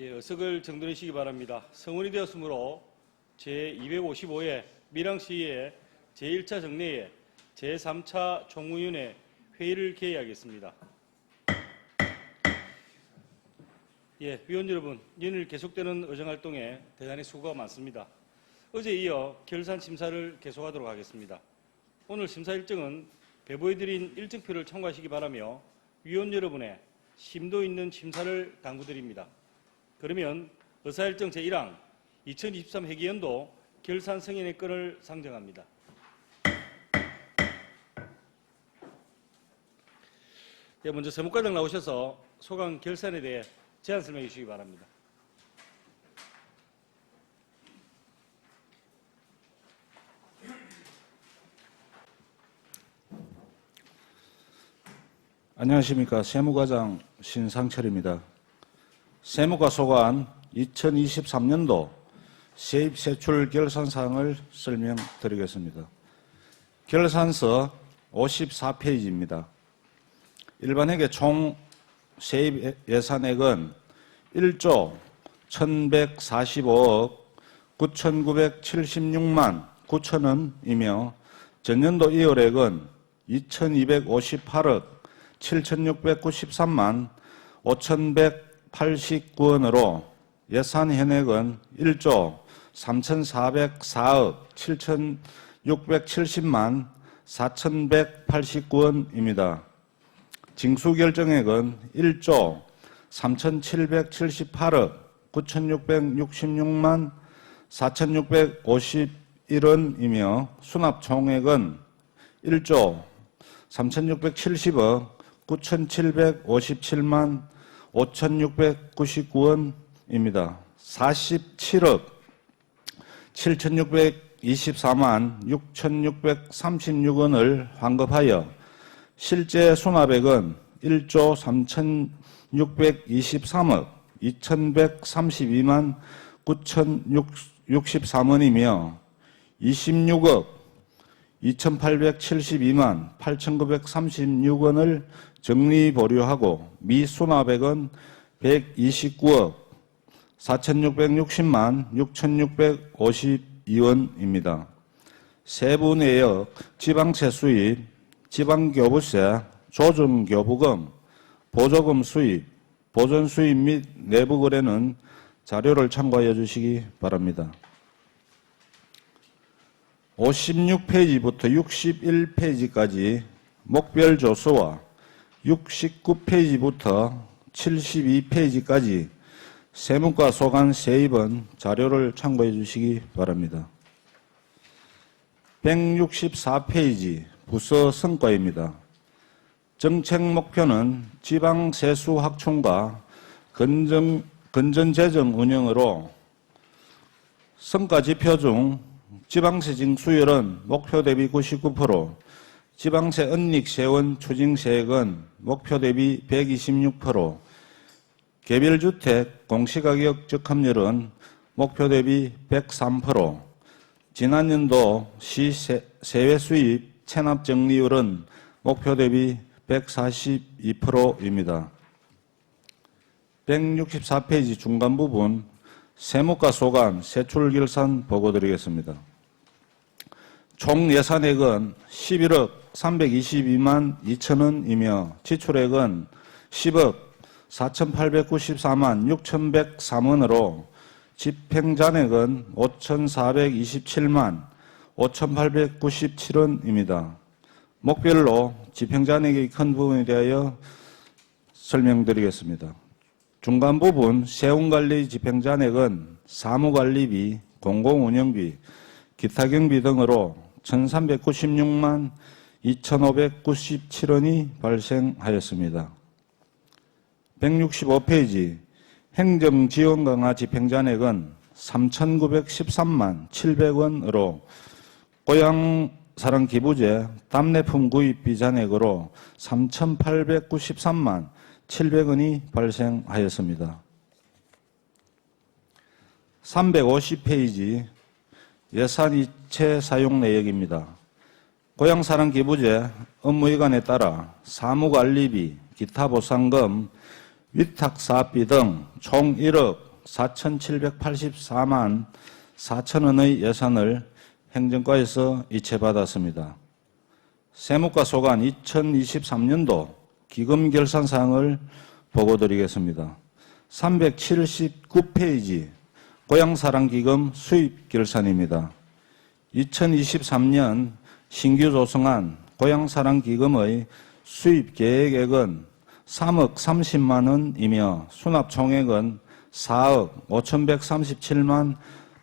예, 어석을 정돈하시기 바랍니다. 성원이 되었으므로 제255회 밀양시의 제1차 정례회 제3차 총무위원회 회의를 개의하겠습니다. 예, 위원 여러분, 연일 계속되는 의정활동에 대단히 수고가 많습니다. 어제 이어 결산 심사를 계속하도록 하겠습니다. 오늘 심사 일정은 배부해드린 일정표를 참고하시기 바라며 위원 여러분의 심도 있는 심사를 당부드립니다. 그러면 의사일정 제1항 2023 회계연도 결산 승인의 건을 상정합니다. 네, 먼저 세무과장 나오셔서 소강 결산에 대해 제안 설명해 주시기 바랍니다. 안녕하십니까. 세무과장 신상철입니다. 세무가 소관 2023년도 세입세출 결산사항을 설명드리겠습니다. 결산서 54페이지입니다. 일반회계 총 세입 예산액은 1조 1145억 9,976만 9천원이며 전년도 이월액은 2,258억 7,693만 5,189원으로 예산 현액은 1조 3,404억 7,670만 4,189원입니다. 징수결정액은 1조 3,778억 9,666만 4,651원이며 수납총액은 1조 3,670억 9,757만 5,699원입니다. 47억 7,624만 6,636원을 환급하여 실제 수납액은 1조 3,623억 2,132만 9,063원이며 26억 2,872만 8,936원을 정리보류하고 미수납액은 129억 4,660만 6,652원입니다. 세부 내역, 지방세 수입, 지방교부세, 조정교부금, 보조금 수입, 보전수입 및 내부거래는 자료를 참고하여 주시기 바랍니다. 56페이지부터 61페이지까지 목별조서와 69페이지부터 72페이지까지 세무과 소관 세입은 자료를 참고해 주시기 바랍니다. 164페이지 부서 성과입니다. 정책 목표는 지방세수 확충과 건전재정 운영으로 성과지표 중 지방세 징수율은 목표 대비 99%, 지방세 은닉세원 추징세액은 목표 대비 126%, 개별주택 공시가격 적합률은 목표 대비 103%, 지난년도 시세외 수입 체납 정리율은 목표 대비 142%입니다. 164페이지 중간 부분 세무과 소관 세출결산 보고드리겠습니다. 총 예산액은 11억 322만 2천원이며 지출액은 10억 4,894만 6,103원으로 집행잔액은 5,427만 5,897원입니다. 목별로 집행잔액이 큰 부분에 대하여 설명드리겠습니다. 중간 부분 세운관리 집행잔액은 사무관리비, 공공운영비, 기타 경비 등으로 1,396만 2,597원이 발생하였습니다. 165페이지 행정지원 강화 집행잔액은 3,913만 700원으로 고향사랑기부제 답례품 구입비 잔액으로 3,893만 700원이 발생하였습니다. 350페이지 예산이체 사용 내역입니다. 고향사랑기부제 업무이관에 따라 사무관리비, 기타 보상금, 위탁사업비 등 총 1억 4,784만 4천 원의 예산을 행정과에서 이체받았습니다. 세무과 소관 2023년도 기금 결산 사항을 보고드리겠습니다. 379페이지 고향사랑기금 수입 결산입니다. 2023년 신규 조성한 고향사랑기금의 수입 계획액은 3억 30만 원이며 수납 총액은 4억 5,137만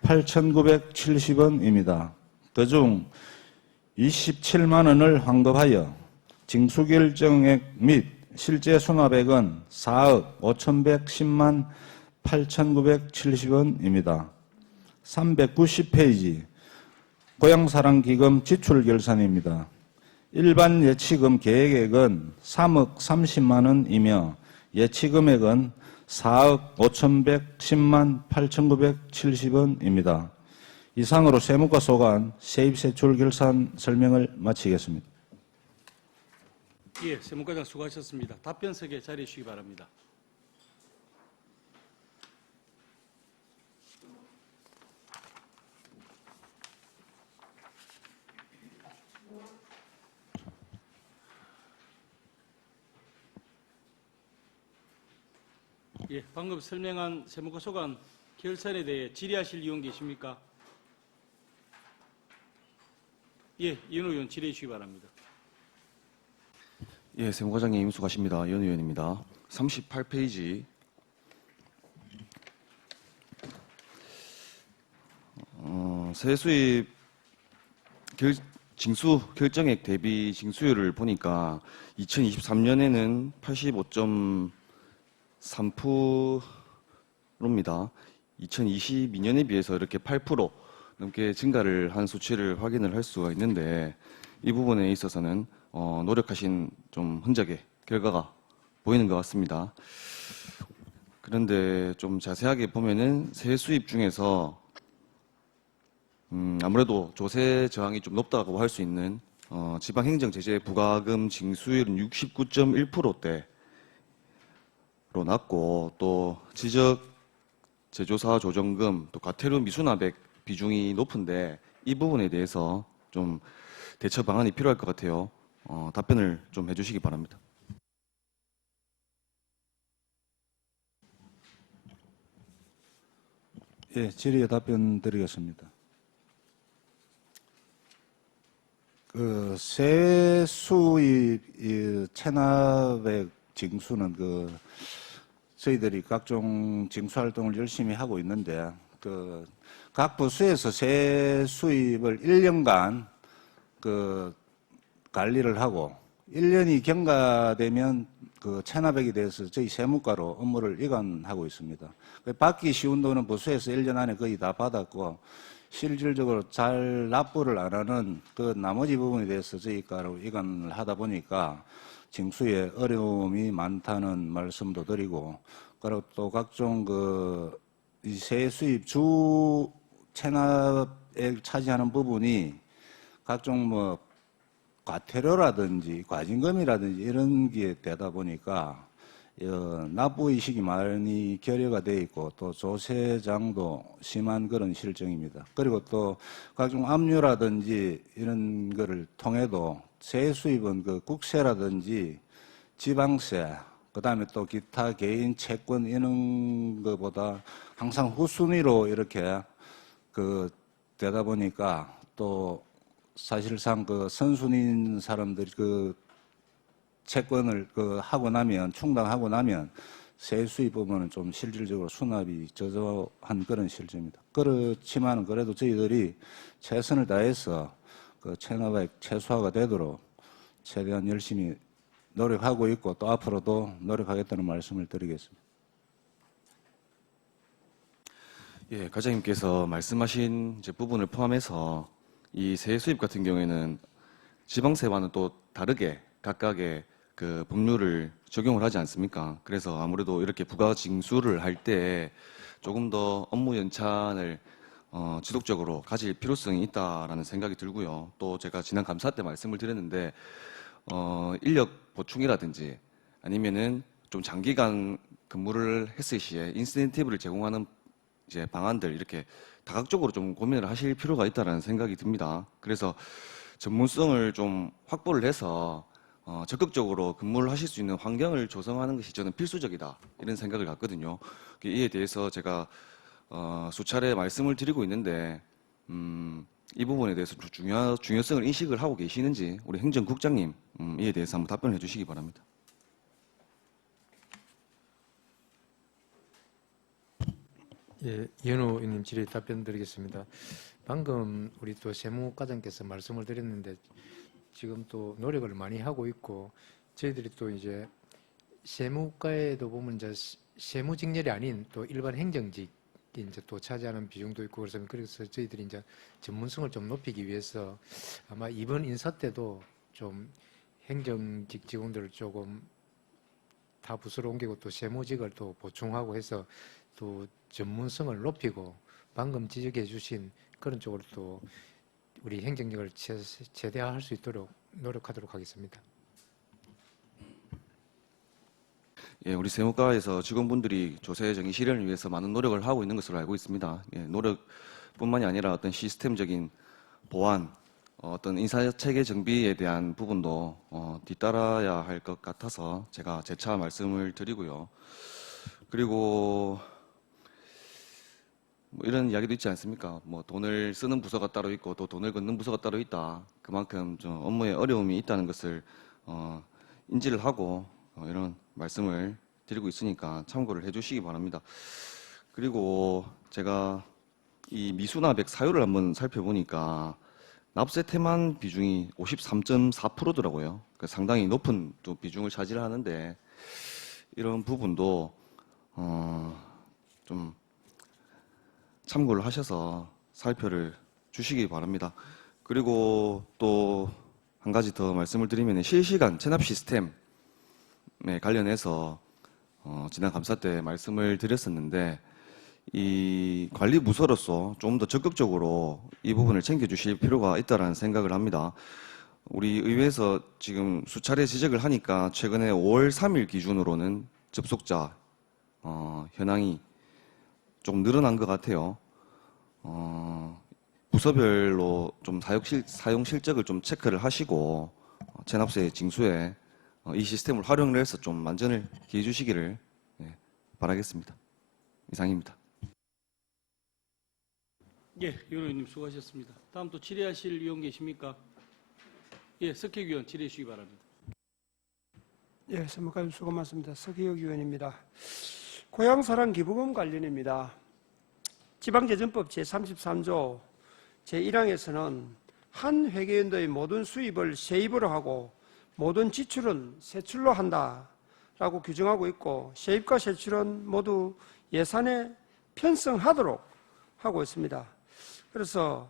8,970원입니다. 그중 27만 원을 환급하여 징수결정액 및 실제 수납액은 4억 5,110만 8,970원입니다. 390페이지 고향사랑기금 지출결산입니다. 일반 예치금 계획액은 3억 30만 원이며 예치금액은 4억 5,110만 8,970원입니다. 이상으로 세무과 소관 세입세출 결산 설명을 마치겠습니다. 예, 세무과장 수고하셨습니다. 답변석에 자리해 주시기 바랍니다. 예, 방금 설명한 세무과 소관 결산에 대해 질의하실 의원 계십니까? 예, 이현우 의원 질의해 주시기 바랍니다. 예, 세무과장님 수고하십니다. 이현우 의원입니다. 38페이지 세수입 징수 결정액 대비 징수율을 보니까 2023년에는 85.3%입니다. 2022년에 비해서 이렇게 8% 넘게 증가를 한 수치를 확인을 할 수가 있는데 이 부분에 있어서는 노력하신 좀 흔적의 결과가 보이는 것 같습니다. 그런데 좀 자세하게 보면은 세수입 중에서 아무래도 조세 저항이 좀 높다고 할 수 있는 지방행정제재 부과금 징수율은 69.1%대로 낮고 또 지적 제조사 조정금 또 과태료 미수납액 비중이 높은데 이 부분에 대해서 좀 대처 방안이 필요할 것 같아요. 답변을 좀 해주시기 바랍니다. 예, 질의에 답변 드리겠습니다. 그 세수입 체납액 징수는 저희들이 각종 징수 활동을 열심히 하고 있는데 각 부서에서 세수입을 1년간 관리를 하고 1년이 경과되면 체납액에 대해서 저희 세무과로 업무를 이관하고 있습니다. 받기 쉬운 돈은 부서에서 1년 안에 거의 다 받았고 실질적으로 잘 납부를 안 하는 나머지 부분에 대해서 저희 과로 이관을 하다 보니까 징수에 어려움이 많다는 말씀도 드리고 그리고 또 각종 이 세수입 주 체납액 차지하는 부분이 각종 과태료라든지 과징금이라든지 이런 게 되다 보니까 납부의식이 많이 결여가 돼 있고 또 조세장도 심한 그런 실정입니다. 그리고 또 각종 압류라든지 이런 거를 통해도 세수입은 국세라든지 지방세 그다음에 또 기타 개인 채권 이런 것보다 항상 후순위로 이렇게 되다 보니까 또 사실상 선순위인 사람들이 채권을 하고 나면 충당하고 나면 세수입 부분은 좀 실질적으로 수납이 저조한 그런 실정입니다. 그렇지만 그래도 저희들이 최선을 다해서 체납액 최소화가 되도록 최대한 열심히 노력하고 있고 또 앞으로도 노력하겠다는 말씀을 드리겠습니다. 예, 과장님께서 말씀하신 부분을 포함해서 이 세수입 같은 경우에는 지방세와는 또 다르게 각각의 법률을 적용을 하지 않습니까? 그래서 아무래도 이렇게 부가징수를 할 때 조금 더 업무 연찬을 지속적으로 가질 필요성이 있다라는 생각이 들고요. 또 제가 지난 감사 때 말씀을 드렸는데 인력 보충이라든지 아니면은 좀 장기간 근무를 했을 시에 인센티브를 제공하는 이제 방안들 이렇게 다각적으로 좀 고민을 하실 필요가 있다는 생각이 듭니다. 그래서 전문성을 좀 확보를 해서 적극적으로 근무를 하실 수 있는 환경을 조성하는 것이 저는 필수적이다 이런 생각을 갖거든요. 이에 대해서 제가 수차례 말씀을 드리고 있는데 이 부분에 대해서 중요성을 인식을 하고 계시는지 우리 행정국장님 이에 대해서 한번 답변을 해주시기 바랍니다. 예, 이현우 의원님 질의 답변 드리겠습니다. 방금 우리 또 세무과장께서 말씀을 드렸는데 지금 또 노력을 많이 하고 있고 저희들이 또 이제 세무과에도 보면 이제 세무직렬이 아닌 또 일반 행정직 이제 또 차지하는 비중도 있고 그래서 저희들이 이제 전문성을 좀 높이기 위해서 아마 이번 인사 때도 좀 행정직 직원들을 조금 다 부서로 옮기고 또 세무직을 또 보충하고 해서 또 전문성을 높이고 방금 지적해 주신 그런 쪽으로 또 우리 행정력을 최대화할 수 있도록 노력하도록 하겠습니다. 예, 우리 세무과에서 직원분들이 조세 정의 실현을 위해서 많은 노력을 하고 있는 것으로 알고 있습니다. 예, 노력뿐만이 아니라 어떤 시스템적인 보완, 어떤 인사체계 정비에 대한 부분도 뒤따라야 할 것 같아서 제가 재차 말씀을 드리고요. 그리고 뭐 이런 이야기도 있지 않습니까? 뭐 돈을 쓰는 부서가 따로 있고 또 돈을 걷는 부서가 따로 있다. 그만큼 좀 업무에 어려움이 있다는 것을 인지를 하고 이런 말씀을 드리고 있으니까 참고를 해주시기 바랍니다. 그리고 제가 이 미수납액 사유를 한번 살펴보니까 납세 태만 비중이 53.4%더라고요. 그러니까 상당히 높은 또 비중을 차지를 하는데 이런 부분도 좀 참고를 하셔서 살펴를 주시기 바랍니다. 그리고 또 한 가지 더 말씀을 드리면 실시간 체납 시스템에 관련해서 지난 감사 때 말씀을 드렸었는데 이 관리 부서로서 좀 더 적극적으로 이 부분을 챙겨주실 필요가 있다는 생각을 합니다. 우리 의회에서 지금 수차례 지적을 하니까 최근에 5월 3일 기준으로는 접속자 현황이 좀 늘어난 것 같아요. 부서별로 좀 사용 실적을 좀 체크를 하시고 체납세 징수에 이 시스템을 활용을 해서 좀 만전을 기해 주시기를 바라겠습니다. 이상입니다. 예, 이현우 의원님 수고하셨습니다. 다음 또 질의하실 의원 계십니까? 예, 석혜규 의원 질의해 주시기 바랍니다. 예, 세무과님 수고 많습니다. 석희혁 의원입니다. 고향사랑 기부금 관련입니다. 지방재정법 제33조 제1항에서는 한 회계연도의 모든 수입을 세입으로 하고 모든 지출은 세출로 한다라고 규정하고 있고 세입과 세출은 모두 예산에 편성하도록 하고 있습니다. 그래서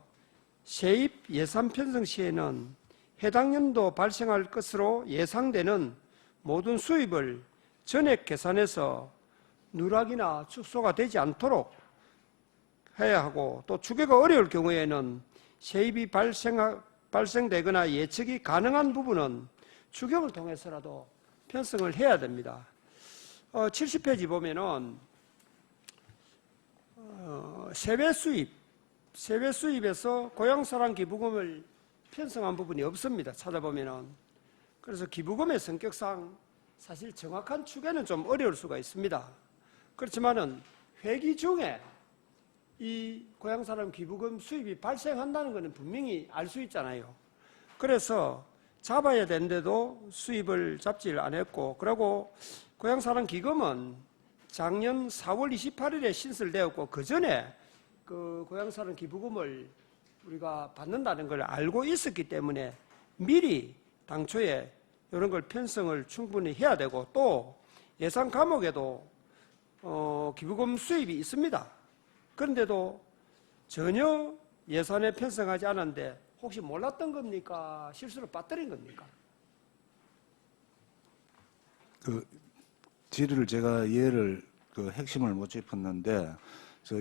세입 예산 편성 시에는 해당 연도 발생할 것으로 예상되는 모든 수입을 전액 계산해서 누락이나 축소가 되지 않도록 해야 하고 또 추계가 어려울 경우에는 세입이 발생되거나 예측이 가능한 부분은 추경을 통해서라도 편성을 해야 됩니다. 70페이지 보면은 세외 수입에서 고향사랑 기부금을 편성한 부분이 없습니다. 찾아보면은. 그래서 기부금의 성격상 사실 정확한 추계는 좀 어려울 수가 있습니다. 그렇지만은 회기 중에 이 고향사람 기부금 수입이 발생한다는 것은 분명히 알 수 있잖아요. 그래서 잡아야 되는데도 수입을 잡지를 안 했고, 그리고 고향사람 기금은 작년 4월 28일에 신설되었고 그 전에 그 고향사람 기부금을 우리가 받는다는 걸 알고 있었기 때문에 미리 당초에 이런 걸 편성을 충분히 해야 되고 또 예산 감옥에도 기부금 수입이 있습니다. 그런데도 전혀 예산에 편성하지 않았는데 혹시 몰랐던 겁니까? 실수로 빠뜨린 겁니까? 그 질의를 제가 이해를 핵심을 못 짚었는데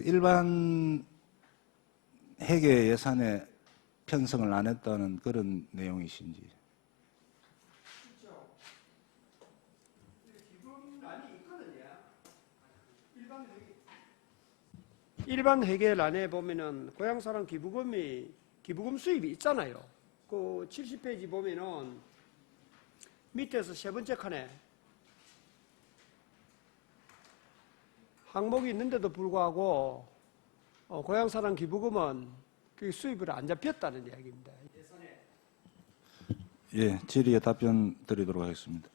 일반 회계 예산에 편성을 안 했다는 그런 내용이신지. 그렇죠. 기부금란이 있거든요. 일반 회계. 일반 회계란에 보면은 고향사랑 기부금 수입이 있잖아요. 그 70페이지 보면은 밑에서 세 번째 칸에 항목이 있는데도 불구하고 고향사랑 기부금은 그 수입으로 안 잡혔다는 이야기입니다. 예, 질의에 답변 드리도록 하겠습니다.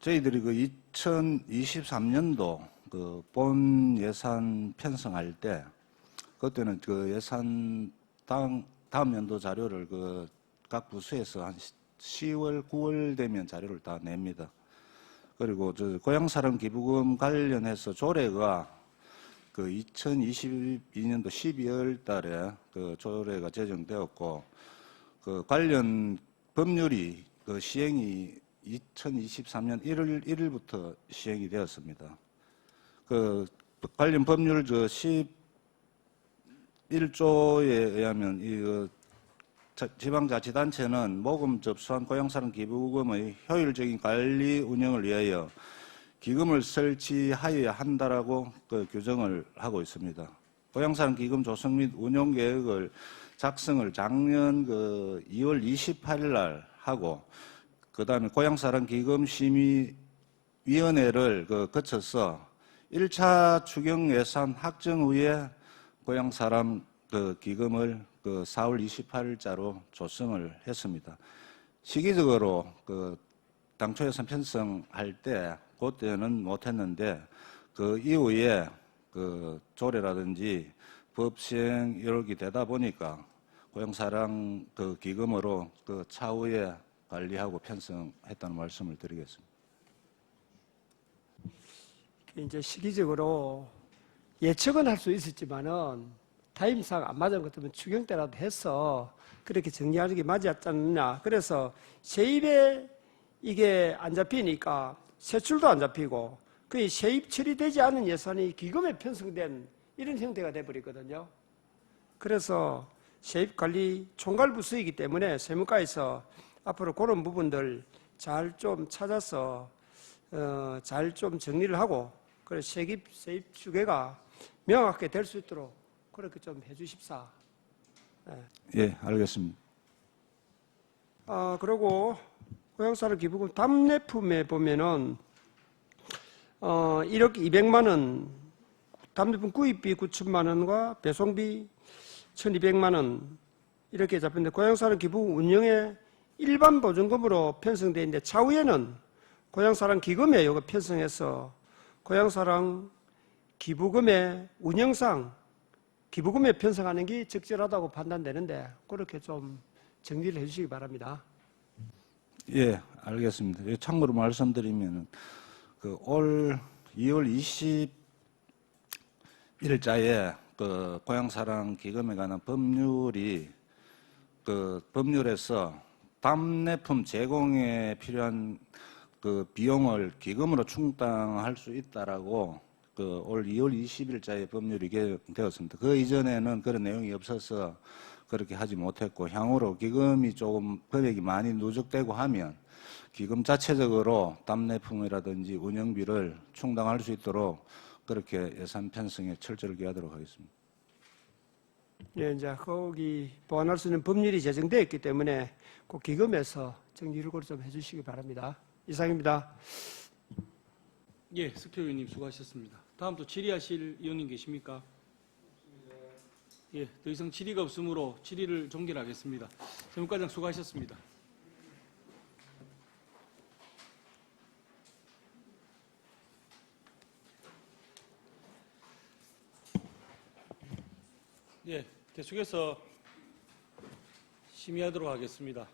저희들이 그 2023년도 그 본 예산 편성할 때 그때는 그 예산 다음 연도 자료를 그 각 부서에서 한 10월, 9월 되면 자료를 다 냅니다. 그리고 저 고향사랑 기부금 관련해서 조례가 그 2022년도 12월 달에 그 조례가 제정되었고 그 관련 법률이 그 시행이 2023년 1월 1일부터 시행이 되었습니다. 그 관련 법률 저 11조에 의하면 이 지방자치단체는 모금 접수한 고향사랑 기부금의 효율적인 관리 운영을 위하여 기금을 설치하여야 한다라고 그 규정을 하고 있습니다. 고향사랑 기금 조성 및 운영 계획을 작성을 작년 그 2월 28일 날 하고 그다음에 고향사랑 기금 심의위원회를 그 거쳐서 1차 추경 예산 확정 후에 고향사랑 그 기금을 그 4월 28일자로 조성을 했습니다. 시기적으로 그 당초 예산 편성할 때 그때는 못했는데 그 이후에 그 조례라든지 법 시행 이렇게 되다 보니까 고향사랑 그 기금으로 그 차후에 관리하고 편성했다는 말씀을 드리겠습니다. 이제 시기적으로 예측은 할 수 있었지만은 타임상 안 맞은 것 같으면 추경 때라도 해서 그렇게 정리하는 게 맞지 않느냐. 그래서 세입에 이게 안 잡히니까 세출도 안 잡히고 그 세입 처리되지 않은 예산이 기금에 편성된 이런 형태가 돼버리거든요. 그래서 세입관리 총괄부서이기 때문에 세무과에서 앞으로 그런 부분들 잘 좀 찾아서 잘 좀 정리를 하고 그래 세입 추계가 명확하게 될 수 있도록 그렇게 좀 해주십사. 예, 알겠습니다. 그리고 고향사랑 기부금 답례품에 보면은 1억 200만 원 답례품 구입비 9천만 원과 배송비 1,200만 원 이렇게 잡혔는데 고향사랑 기부금 운영에 일반 보증금으로 편성되어 있는데 차후에는 고향사랑 기금에 이거 편성해서 고향사랑 기부금의 운영상 기부금에 편성하는 게 적절하다고 판단되는데 그렇게 좀 정리를 해주시기 바랍니다. 예, 알겠습니다. 참고로 말씀드리면 그 올 2월 20일자에 그 고향사랑 기금에 관한 법률이 그 법률에서 답례품 제공에 필요한 그 비용을 기금으로 충당할 수 있다라고 그 올 2월 20일자에 법률이 개정되었습니다. 그 이전에는 그런 내용이 없어서 그렇게 하지 못했고 향후로 기금이 조금 금액이 많이 누적되고 하면 기금 자체적으로 답례품이라든지 운영비를 충당할 수 있도록 그렇게 예산 편성에 철저를 기하도록 하겠습니다. 예, 이제 거기 보완할 수 있는 법률이 제정되어 있기 때문에 그 기금에서 정리를 좀 해주시기 바랍니다. 이상입니다. 예, 석효 의원님 수고하셨습니다. 다음 또 질의하실 의원님 계십니까? 예, 더 이상 질의가 없으므로 질의를 종결하겠습니다. 세무과장 수고하셨습니다. 예, 계속해서 심의하도록 하겠습니다.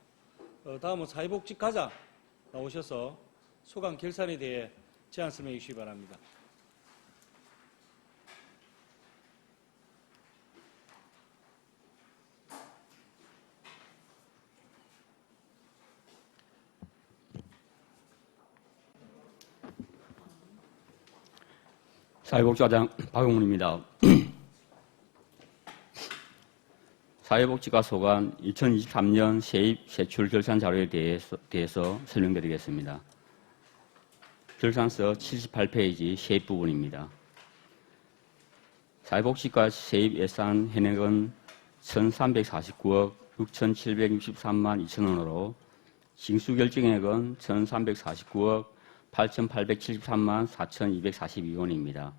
다음은 사회복지과장 나오셔서 소관 결산에 대해 제안 설명해 주시기 바랍니다. 사회복지과장 박용문입니다. 사회복지과 소관 2023년 세입 세출 결산 자료에 대해서 설명드리겠습니다. 결산서 78페이지 세입 부분입니다. 사회복지과 세입 예산 현액은 1,349억 6,763만 2천 원으로 징수결정액은 1,349억 8,873만 4,242원입니다.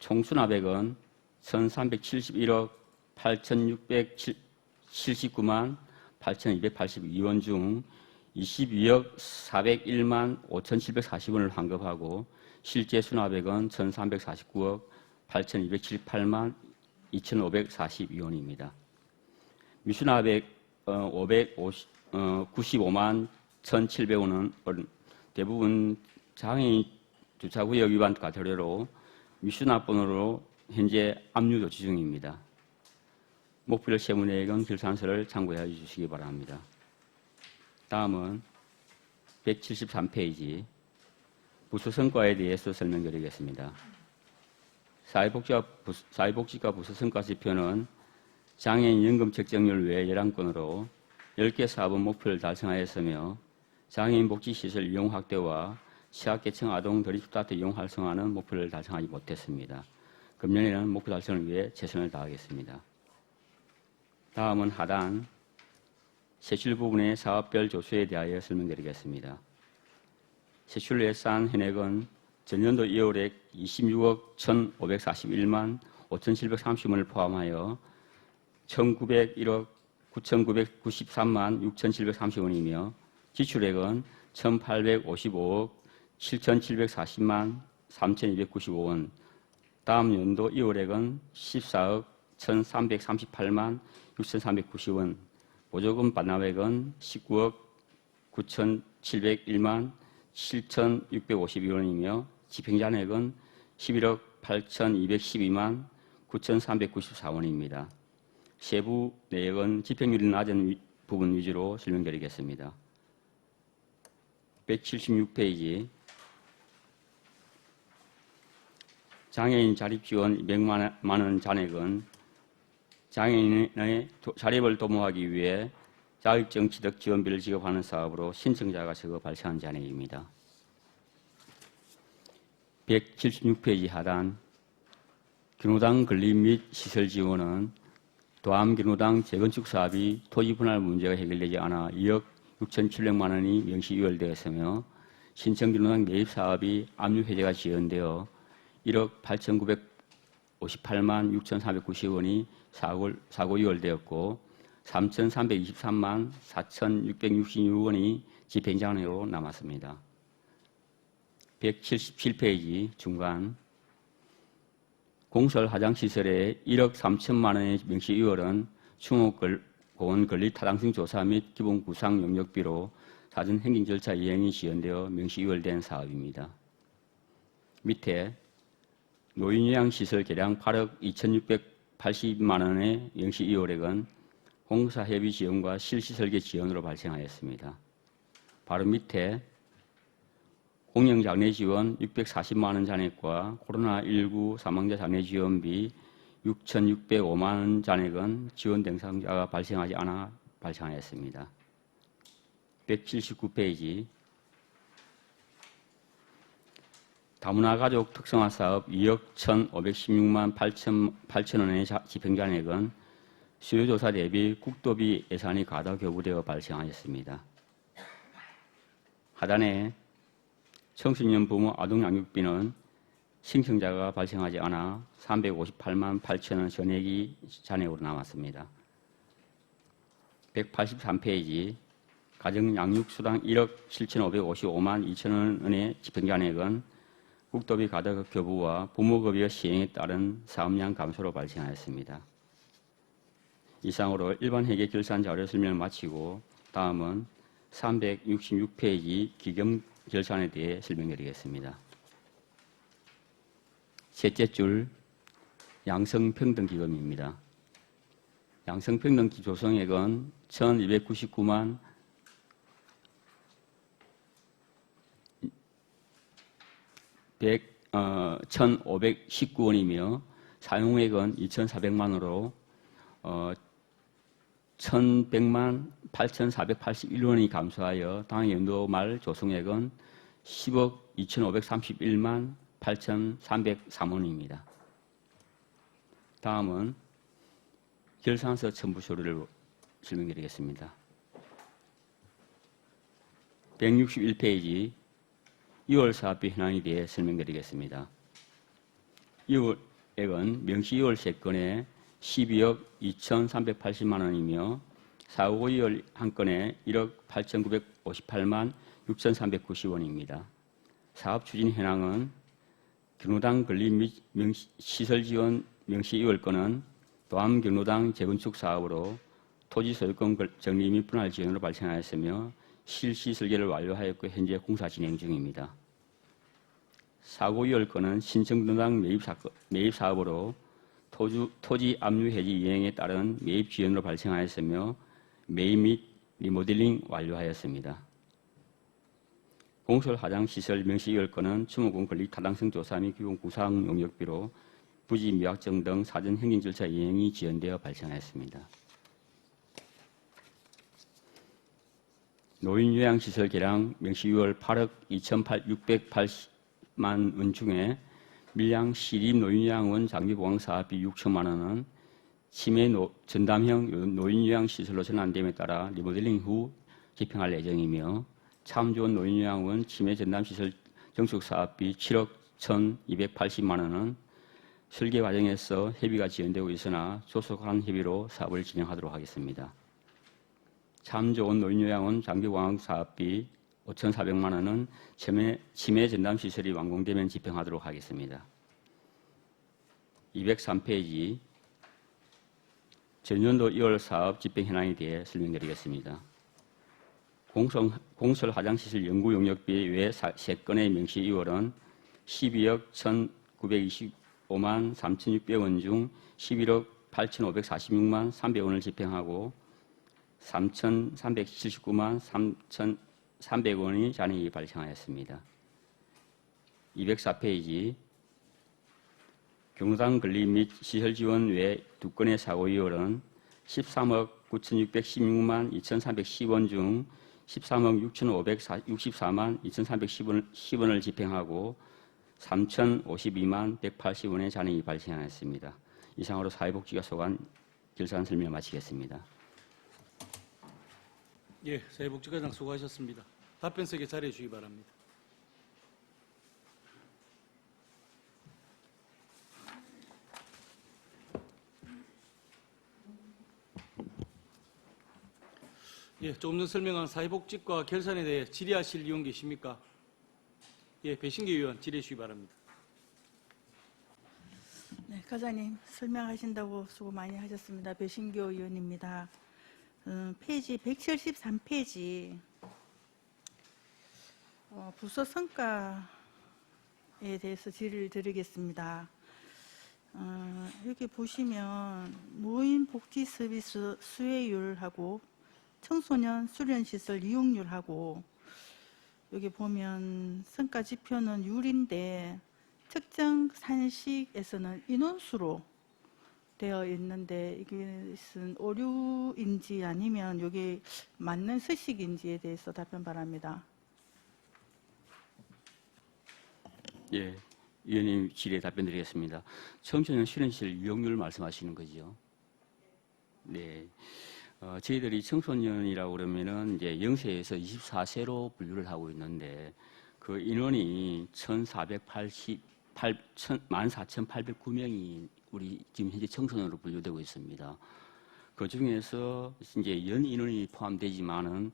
총수납액은 1,371억 8,679만 8,282원 중 22억 401만 5,740원을 환급하고 실제 수납액은 1,349억 8,278만 2,542원입니다. 미수납액 95만 1,700원은 대부분 장애인 주차구역 위반 과태료로 미수납번호로 현재 압류 조치 중입니다. 목표별 세무내역은 결산서를 참고해 주시기 바랍니다. 다음은 173페이지 부수 성과에 대해서 설명드리겠습니다. 사회복지과 부수 성과 지표는 장애인 연금 책정률 외 11건으로 10개 사업은 목표를 달성하였으며 장애인 복지시설 이용 확대와 취약계층 아동 드립스타트 이용 활성화는 목표를 달성하지 못했습니다. 금년에는 목표 달성을 위해 최선을 다하겠습니다. 다음은 하단 세출 부분의 사업별 조수에 대하여 설명드리겠습니다. 세출 예산 현액은 전년도 2월액 26억 1,541만 5,730원을 포함하여 1,901억 9,993만 6,730원이며 지출액은 1,855억 7,740만 3,295원, 다음 연도 2월액은 14억 1,338만 6,390원, 보조금 반납액은 19억 9,701만 7,652원이며 집행잔액은 11억 8,212만 9,394원입니다. 세부 내역은 집행률이 낮은 부분 위주로 설명드리겠습니다. 176페이지 장애인 자립지원 200만 원 잔액은 장애인의 자립을 도모하기 위해 자격증 취득 지원비를 지급하는 사업으로 신청자가 적어 발생한 잔액입니다. 176페이지 하단 기노당 건립 및 시설 지원은 도암 기노당 재건축 사업이 토지 분할 문제가 해결되지 않아 2억 6,700만 원이 명시 유월되었으며 신청 기노당 매입 사업이 압류 해제가 지연되어 1억 8,958만 6,490원이 사고 유월되었고 3,323만 4,666원이 집행잔액으로 남았습니다. 177페이지 중간 공설 화장시설에 1억 3천만 원의 명시 유월은 충옥고원 건립 타당성 조사 및 기본 구상 용역비로 사전 행정 절차 이행이 지연되어 명시 유월된 사업입니다. 밑에 노인요양시설 개량 8억 2,680만 원의 명시 이월액은 공사협의 지원과 실시설계 지원으로 발생하였습니다. 바로 밑에 공영장례 지원 640만 원 잔액과 코로나19 사망자 장례 지원비 6,605만 원 잔액은 지원 대상자가 발생하지 않아 발생하였습니다. 179페이지 다문화 가족 특성화 사업 2억 1,516만 8천 원의 집행잔액은 수요조사 대비 국도비 예산이 과다 교부되어 발생하였습니다. 하단에 청소년 부모 아동양육비는 신청자가 발생하지 않아 358만 8천 원 전액이 잔액으로 남았습니다. 183페이지 가정양육수당 1억 7,555만 2천 원의 집행잔액은 국도비 과다 교부와 부모급여 시행에 따른 사업량 감소로 발생하였습니다. 이상으로 일반 회계 결산 자료 설명을 마치고 다음은 366페이지 기금 결산에 대해 설명드리겠습니다. 셋째 줄 양성평등기금입니다. 양성평등기 조성액은 1,299만 1,519원이며 사용액은 2,400만 원으로 1,100만 8,481원이 감소하여 당해 연도 말 조성액은 10억 2,531만 8,303원입니다. 다음은 결산서 첨부 서류를 설명드리겠습니다. 161페이지 2월 사업비 현황에 대해 설명드리겠습니다. 2월액은 명시 2월 3건에 12억 2,380만 원이며 4월 2월 한 건에 1억 8,958만 6,390원입니다. 사업 추진 현황은 경로당 건립 및 시설 지원 명시 2월 건은 도암 경로당 재건축 사업으로 토지 소유권 정리 및 분할 지원으로 발생하였으며 실시 설계를 완료하였고 현재 공사 진행 중입니다. 4고 2월 건은 신청도당 매입 사업으로 토지 압류 해지 이행에 따른 매입 지연으로 발생하였으며 매입 및 리모델링 완료하였습니다. 공설 화장 시설 명시 2월 건은 추모공 건립 타당성 조사 및 기본 구상 용역비로 부지 미확정 등 사전 행정 절차 이행이 지연되어 발생하였습니다. 노인 요양 시설 개량 명시 6월 8억 2,680만 원 중에 밀양 시립 노인요양원 장비보강 사업비 6천만 원은 치매 전담형 노인요양 시설로 전환됨에 따라 리모델링 후 집행할 예정이며 참 좋은 노인요양원 치매 전담 시설 정축 사업비 7억 1,280만 원은 설계 과정에서 협의가 지연되고 있으나 조속한 협의로 사업을 진행하도록 하겠습니다. 참 좋은 노인요양원 장비보강 사업비 5,400만 원은 치매 전담 시설이 완공되면 집행하도록 하겠습니다. 203페이지 전년도 2월 사업 집행 현황에 대해 설명드리겠습니다. 공설 화장시설 연구 용역비 외 3건의 명시 2월은 12억 1,925만 3,600원 중 11억 8,546만 300원을 집행하고 3,379만 3,300원의 잔액이 발생하였습니다. 204페이지 경로당 건립 및 시설 지원 외 2건의 사고 2월은 13억 9,616만 2,310원 중 13억 6,564만 2,310원을 집행하고 3,052만 180원의 잔액이 발생하였습니다. 이상으로 사회복지가 소관 결산 설명을 마치겠습니다. 예, 사회복지과장 수고하셨습니다. 답변석에 자리해 주시기 바랍니다. 예, 조금 전 설명한 사회복지과 결산에 대해 질의하실 의원 계십니까? 예, 배신기 의원 질의해 주시기 바랍니다. 네, 과장님 설명하신다고 수고 많이 하셨습니다. 배신교 의원입니다. 페이지 173페이지 부서 성과에 대해서 질의를 드리겠습니다. 여기 보시면 노인 복지 서비스 수혜율하고 청소년 수련시설 이용률하고 여기 보면 성과 지표는 율인데 특정 산식에서는 인원수로 되어 있는데 이것은 오류인지 아니면 여기 맞는 서식인지에 대해서 답변 바랍니다. 예, 위원님 질의에 답변드리겠습니다. 청소년 수련시설 이용률 말씀하시는 거죠? 네. 저희들이 청소년이라고 그러면은 이제 0세에서 24세로 분류를 하고 있는데 그 인원이 14,809명이 우리 지금 현재 청소년으로 분류되고 있습니다. 그 중에서 이제 연 인원이 포함되지만은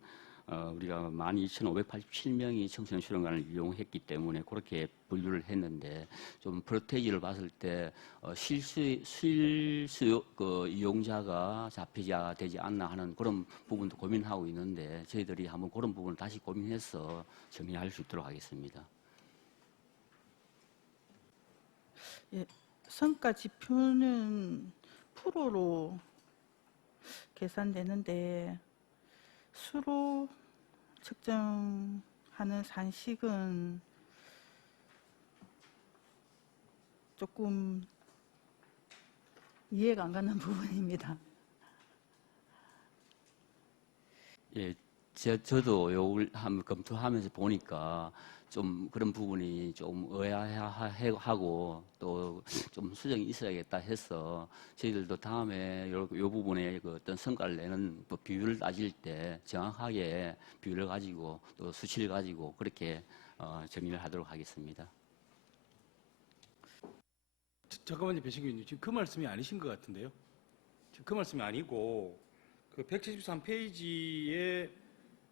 우리가 12,587명이 청소년 수련관을 이용했기 때문에 그렇게 분류를 했는데 좀 프로테이지를 봤을 때 실수 그 이용자가 잡히지 되지 않나 하는 그런 부분도 고민하고 있는데 저희들이 한번 그런 부분을 다시 고민해서 정리할 수 있도록 하겠습니다. 예, 성과 지표는 프로로 계산되는데 수로 측정하는 산식은 조금 이해가 안 가는 부분입니다. 예, 저도 요걸 한번 검토하면서 보니까 좀 그런 부분이 좀 의아하고 또 좀 수정이 있어야겠다 해서 저희들도 다음에 요 부분에 그 어떤 성과를 내는 뭐 비율을 따질 때 정확하게 비율을 가지고 또 수치를 가지고 그렇게 정리를 하도록 하겠습니다. 잠깐만요, 배신규 의원님. 지금 그 말씀이 아니신 것 같은데요. 지금 그 말씀이 아니고 그 173페이지에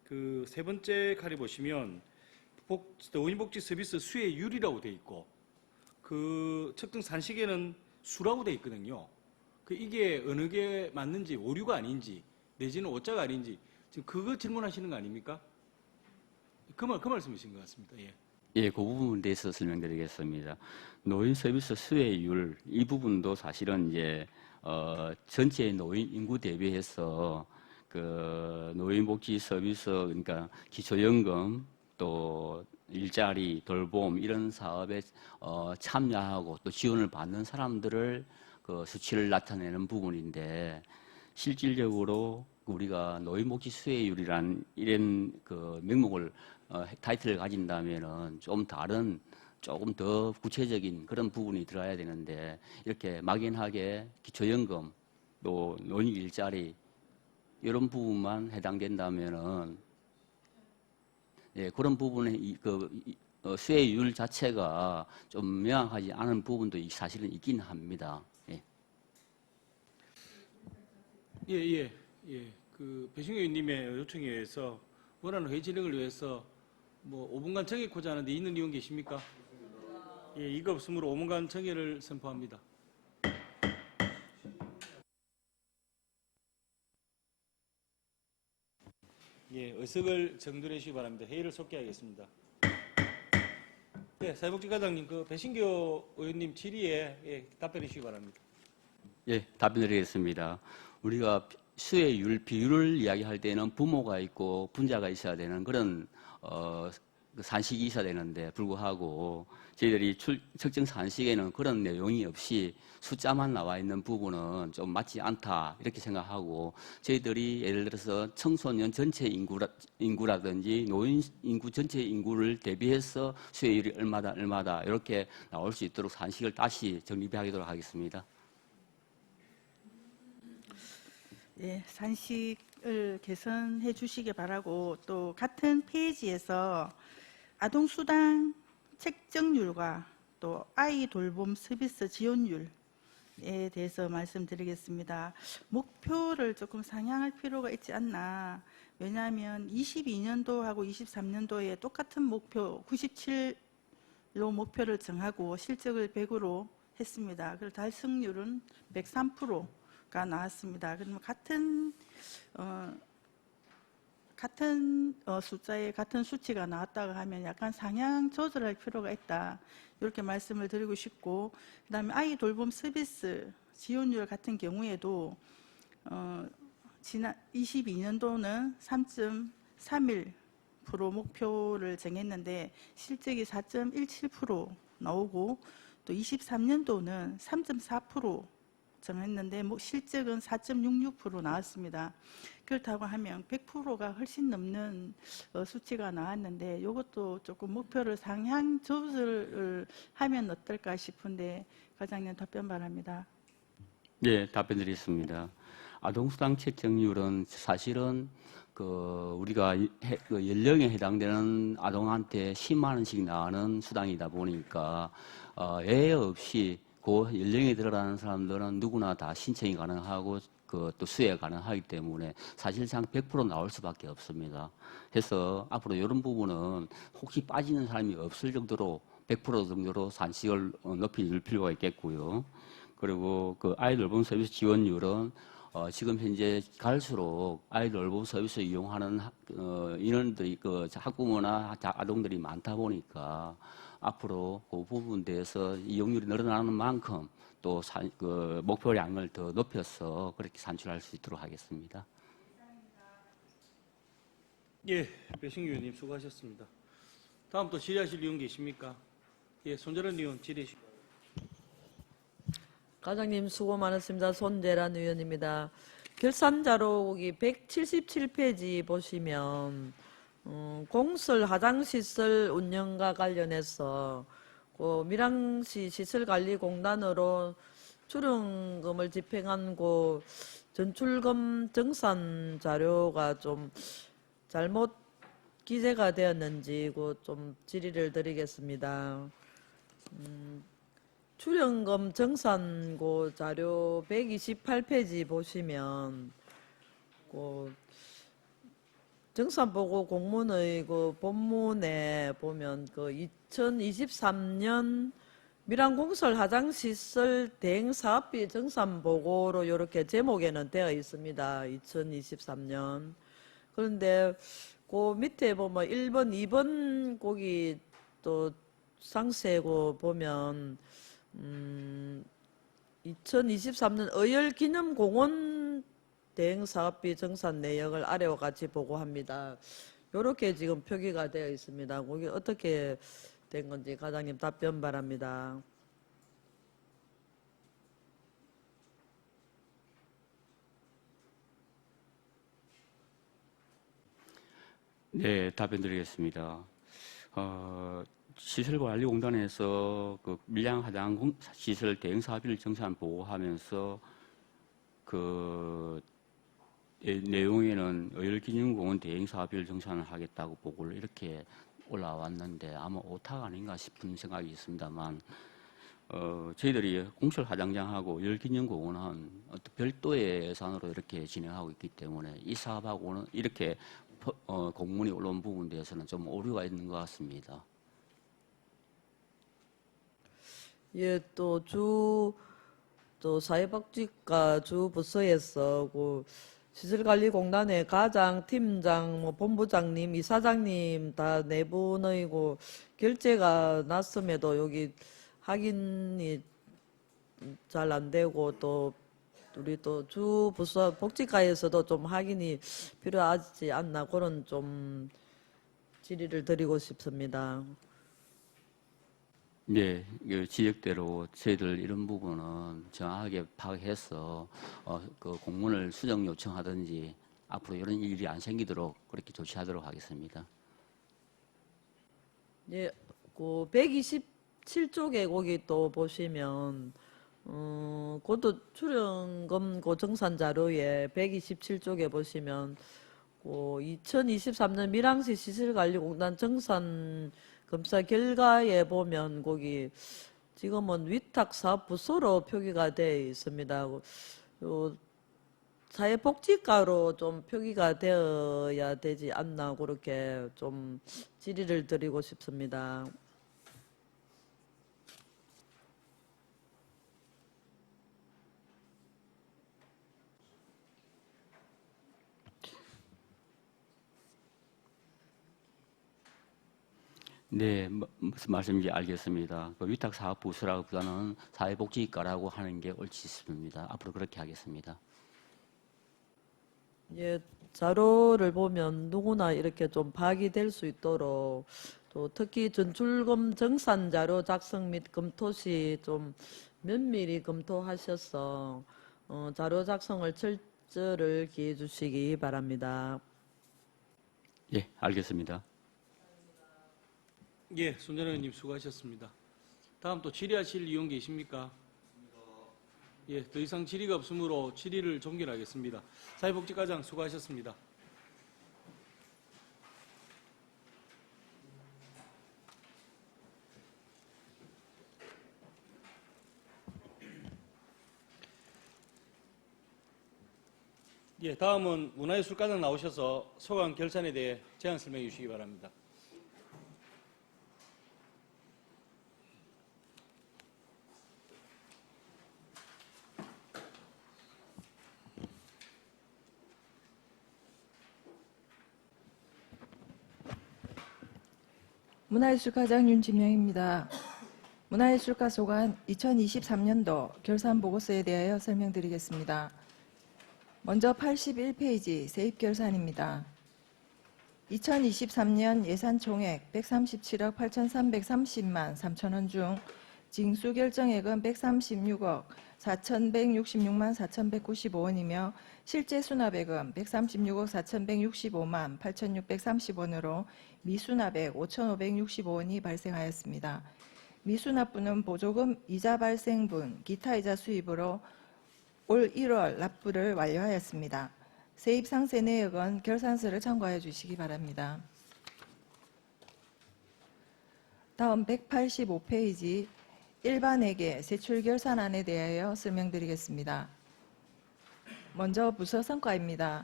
그 세 번째 칸에 보시면 노인복지 서비스 수혜율이라고 돼 있고 그 측정 산식에는 수라고 돼 있거든요. 그 이게 어느 게 맞는지 오류가 아닌지 내지는 오자가 아닌지 지금 그거 질문하시는 거 아닙니까? 그 말씀이신 것 같습니다. 예. 예, 그 부분에 대해서 설명드리겠습니다. 노인 서비스 수혜율 이 부분도 사실은 이제 전체 노인 인구 대비해서 그 노인복지 서비스 그러니까 기초연금 또 일자리 돌봄 이런 사업에 참여하고 또 지원을 받는 사람들을 그 수치를 나타내는 부분인데 실질적으로 우리가 노인복지 수혜율이란 이런 그 명목을 타이틀을 가진다면은 좀 다른 조금 더 구체적인 그런 부분이 들어가야 되는데 이렇게 막연하게 기초연금 또 노인 일자리 이런 부분만 해당된다면은 예, 그런 부분에 수혜율 자체가 좀 명확하지 않은 부분도 사실은 있긴 합니다. 예. 예. 그 배신규 의원님의 요청에 의해서 원하는 회의 진행을 위해서 뭐 5분간 정해고자 하는데 있는 의원 계십니까? 예, 이거 없으므로 5분간 정해를 선포합니다. 예, 의석을 정돈해 주시기 바랍니다. 회의를 속개하겠습니다. 네, 사회복지과장님, 그 배신교 의원님 질의에 답변해 주시기 바랍니다. 예, 답변드리겠습니다. 우리가 수혜율 비율을 이야기할 때는 부모가 있고 분자가 있어야 되는 그런 그 산식이 있어야 되는데 불구하고 저희들이 측정 산식에는 그런 내용이 없이 숫자만 나와 있는 부분은 좀 맞지 않다 이렇게 생각하고 저희들이 예를 들어서 청소년 전체 인구라든지 노인 인구 전체 인구를 대비해서 수혜율이 얼마다 이렇게 나올 수 있도록 산식을 다시 정립하도록 하겠습니다. 예, 산식을 개선해 주시기 바라고 또 같은 페이지에서 아동수당 책정률과 또 아이 돌봄 서비스 지원율에 대해서 말씀드리겠습니다. 목표를 조금 상향할 필요가 있지 않나. 왜냐하면 22년도하고 23년도에 똑같은 목표 97로 목표를 정하고 실적을 100으로 했습니다. 그리고 달성률은 103%가 나왔습니다. 그러면 같은 숫자에 같은 수치가 나왔다고 하면 약간 상향 조절할 필요가 있다. 이렇게 말씀을 드리고 싶고, 그다음에 아이 돌봄 서비스 지원율 같은 경우에도 지난 22년도는 3.31% 목표를 정했는데 실적이 4.17% 나오고 또 23년도는 3.4% 정했는데 실적은 4.66% 나왔습니다. 그렇다고 하면 100%가 훨씬 넘는 수치가 나왔는데 이것도 조금 목표를 상향 조절을 하면 어떨까 싶은데 과장님 답변 바랍니다. 네, 답변드리겠습니다. 아동수당 책정률은 사실은 우리가 그 연령에 해당되는 아동한테 10만 원씩 나가는 수당이다 보니까 예외 없이 그 연령에 들어가는 사람들은 누구나 다 신청이 가능하고 또 수혜 가능하기 때문에 사실상 100% 나올 수밖에 없습니다. 해서 앞으로 이런 부분은 혹시 빠지는 사람이 없을 정도로 100% 정도로 산식을 높이 줄 필요가 있겠고요. 그리고 그 아이돌봄 서비스 지원율은 지금 현재 갈수록 아이돌봄 서비스 이용하는 인원들이 학부모나 아동들이 많다 보니까 앞으로 그 부분에 대해서 이용률이 늘어나는 만큼 또 목표량을 더 높여서 그렇게 산출할 수 있도록 하겠습니다. 예, 배신규 의원님 수고하셨습니다. 다음 또 질의하실 의원 계십니까? 예, 손재란 의원 질의해 주시기 바랍니다. 과장님 수고 많으십니다. 손재란 의원입니다. 결산자료기 177페이지 보시면 공설 화장시설 운영과 관련해서 그 밀양시 시설관리공단으로 출연금을 집행한 그 전출금 정산 자료가 좀 잘못 기재가 되었는지 그 좀 질의를 드리겠습니다. 출연금 정산고 자료 128페이지 보시면 그 정산보고 공문의 그 본문에 보면 그 2023년 밀양공설 화장시설 대행사업비 정산보고로 이렇게 제목에는 되어 있습니다. 2023년. 그런데 그 밑에 보면 1번, 2번 거기 또 상세고 보면 2023년 의열기념공원 대행사업비 정산 내역을 아래와 같이 보고합니다. 이렇게 지금 표기가 되어 있습니다. 거기 어떻게 된 건지 과장님 답변 바랍니다. 네, 답변 드리겠습니다. 시설관리공단에서 그 밀양화장 시설 대행사업비를 정산 보고하면서 그 내용에는 의열기념공원 대행사업비를 정산을 하겠다고 보고를 이렇게 올라왔는데 아마 오타가 아닌가 싶은 생각이 있습니다만 저희들이 공설화장장하고 의열기념공원은 어떤 별도의 예산으로 이렇게 진행하고 있기 때문에 이 사업하고는 이렇게 공문이 올라온 부분에 대해서는 좀 오류가 있는 것 같습니다. 예, 또 사회복지과 주 부서에서 그 시설관리공단의 과장, 팀장, 뭐 본부장님, 이사장님 다 내분의 그 결제가 났음에도 여기 확인이 잘 안 되고 또 우리 또 주 부서 복지과에서도 좀 확인이 필요하지 않나 그런 좀 질의를 드리고 싶습니다. 네, 그 지적대로 저희들 이런 부분은 정확하게 파악해서 그 공문을 수정 요청하든지 앞으로 이런 일이 안 생기도록 그렇게 조치하도록 하겠습니다. 예, 그 127쪽에 거기 또 보시면 그것도 출연금 그 정산 자료에 127쪽에 보시면 그 2023년 밀양시 시설관리공단 정산 검사 결과에 보면 거기 지금은 위탁사업부서로 표기가 되어 있습니다. 사회복지과로 좀 표기가 되어야 되지 않나 그렇게 좀 질의를 드리고 싶습니다. 네, 무슨 말씀인지 알겠습니다. 그 위탁사업부서라기보다는 사회복지과라고 하는 게 옳지 싶습니다. 앞으로 그렇게 하겠습니다. 예, 자료를 보면 누구나 이렇게 좀 파악이 될 수 있도록 또 특히 전출금 정산 자료 작성 및 검토 시 좀 면밀히 검토하셔서 자료 작성을 철저를 기해 주시기 바랍니다. 예, 알겠습니다. 예, 손전원 의원님 수고하셨습니다. 다음 또 질의하실 의원 계십니까? 예, 더 이상 질의가 없으므로 질의를 종결하겠습니다. 사회복지과장 수고하셨습니다. 예, 다음은 문화예술과장 나오셔서 소관 결산에 대해 제안 설명해 주시기 바랍니다. 문화예술과장 윤진명입니다. 문화예술과 소관 2023년도 결산보고서에 대하여 설명드리겠습니다. 먼저 81페이지 세입결산입니다. 2023년 예산 총액 137억 8,330만 3천 원 중 징수 결정액은 136억 4,166만 4,195원이며 실제 수납액은 136억 4,165만 8,630원으로 미수납액 5,565원이 발생하였습니다. 미수납분은 보조금 이자 발생분, 기타 이자 수입으로 올 1월 납부를 완료하였습니다. 세입 상세 내역은 결산서를 참고하여 주시기 바랍니다. 다음 185페이지 일반회계 세출 결산안에 대하여 설명드리겠습니다. 먼저 부서 성과입니다.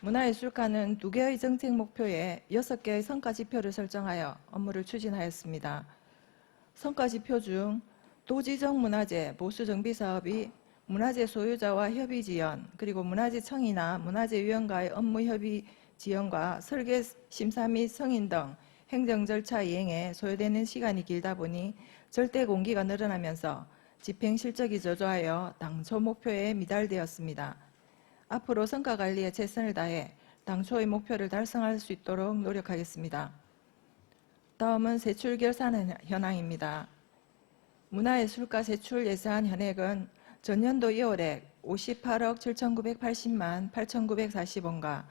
문화예술과는 2개의 정책 목표에 6개의 성과 지표를 설정하여 업무를 추진하였습니다. 성과 지표 중 도지정 문화재 보수 정비 사업이 문화재 소유자와 협의 지연, 그리고 문화재청이나 문화재위원과의 업무 협의 지연과 설계 심사 및 승인 등 행정 절차 이행에 소요되는 시간이 길다 보니 절대 공기가 늘어나면서 집행 실적이 저조하여 당초 목표에 미달되었습니다. 앞으로 성과 관리에 최선을 다해 당초의 목표를 달성할 수 있도록 노력하겠습니다. 다음은 세출 결산 현황입니다. 문화예술가 세출 예산 현액은 전년도 2월에 58억 7,980만 8,940원과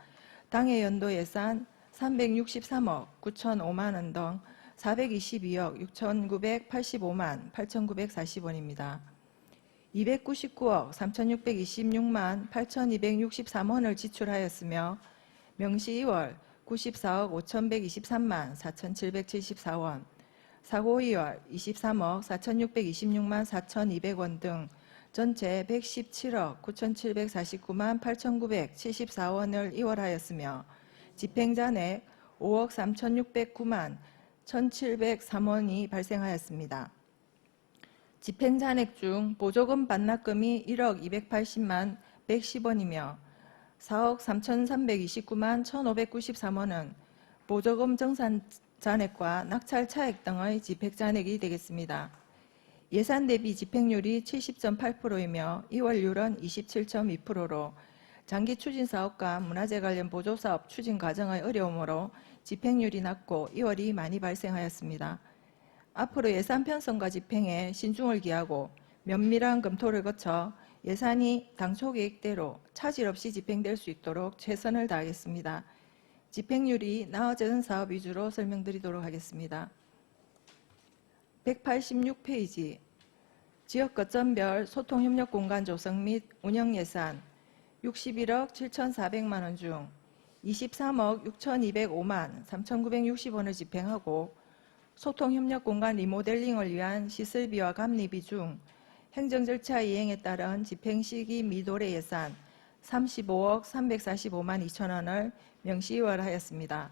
당해 연도 예산 363억 9,005만 원 등 422억 6,985만 8,940원입니다. 299억 3,626만 8,263원을 지출하였으며 명시 2월 94억 5,123만 4,774원, 사고 2월 23억 4,626만 4,200원 등 전체 117억 9,749만 8,974원을 이월하였으며 집행잔액 5억 3,609만 1,703원이 발생하였습니다. 집행잔액 중 보조금 반납금이 1억 280만 110원이며 4억 3,329만 1,593원은 보조금 정산 잔액과 낙찰 차액 등의 집행잔액이 되겠습니다. 예산 대비 집행률이 70.8%이며 2월률은 27.2%로 장기 추진 사업과 문화재 관련 보조 사업 추진 과정의 어려움으로 집행률이 낮고 2월이 많이 발생하였습니다. 앞으로 예산 편성과 집행에 신중을 기하고 면밀한 검토를 거쳐 예산이 당초 계획대로 차질 없이 집행될 수 있도록 최선을 다하겠습니다. 집행률이 나아지는 사업 위주로 설명드리도록 하겠습니다. 186페이지 지역 거점별 소통협력공간 조성 및 운영 예산 61억 7,400만 원 중 23억 6,205만 3,960원을 집행하고 소통협력공간 리모델링을 위한 시설비와 감리비 중 행정절차 이행에 따른 집행시기 미도래 예산 35억 345만 2천 원을 명시이월하였습니다.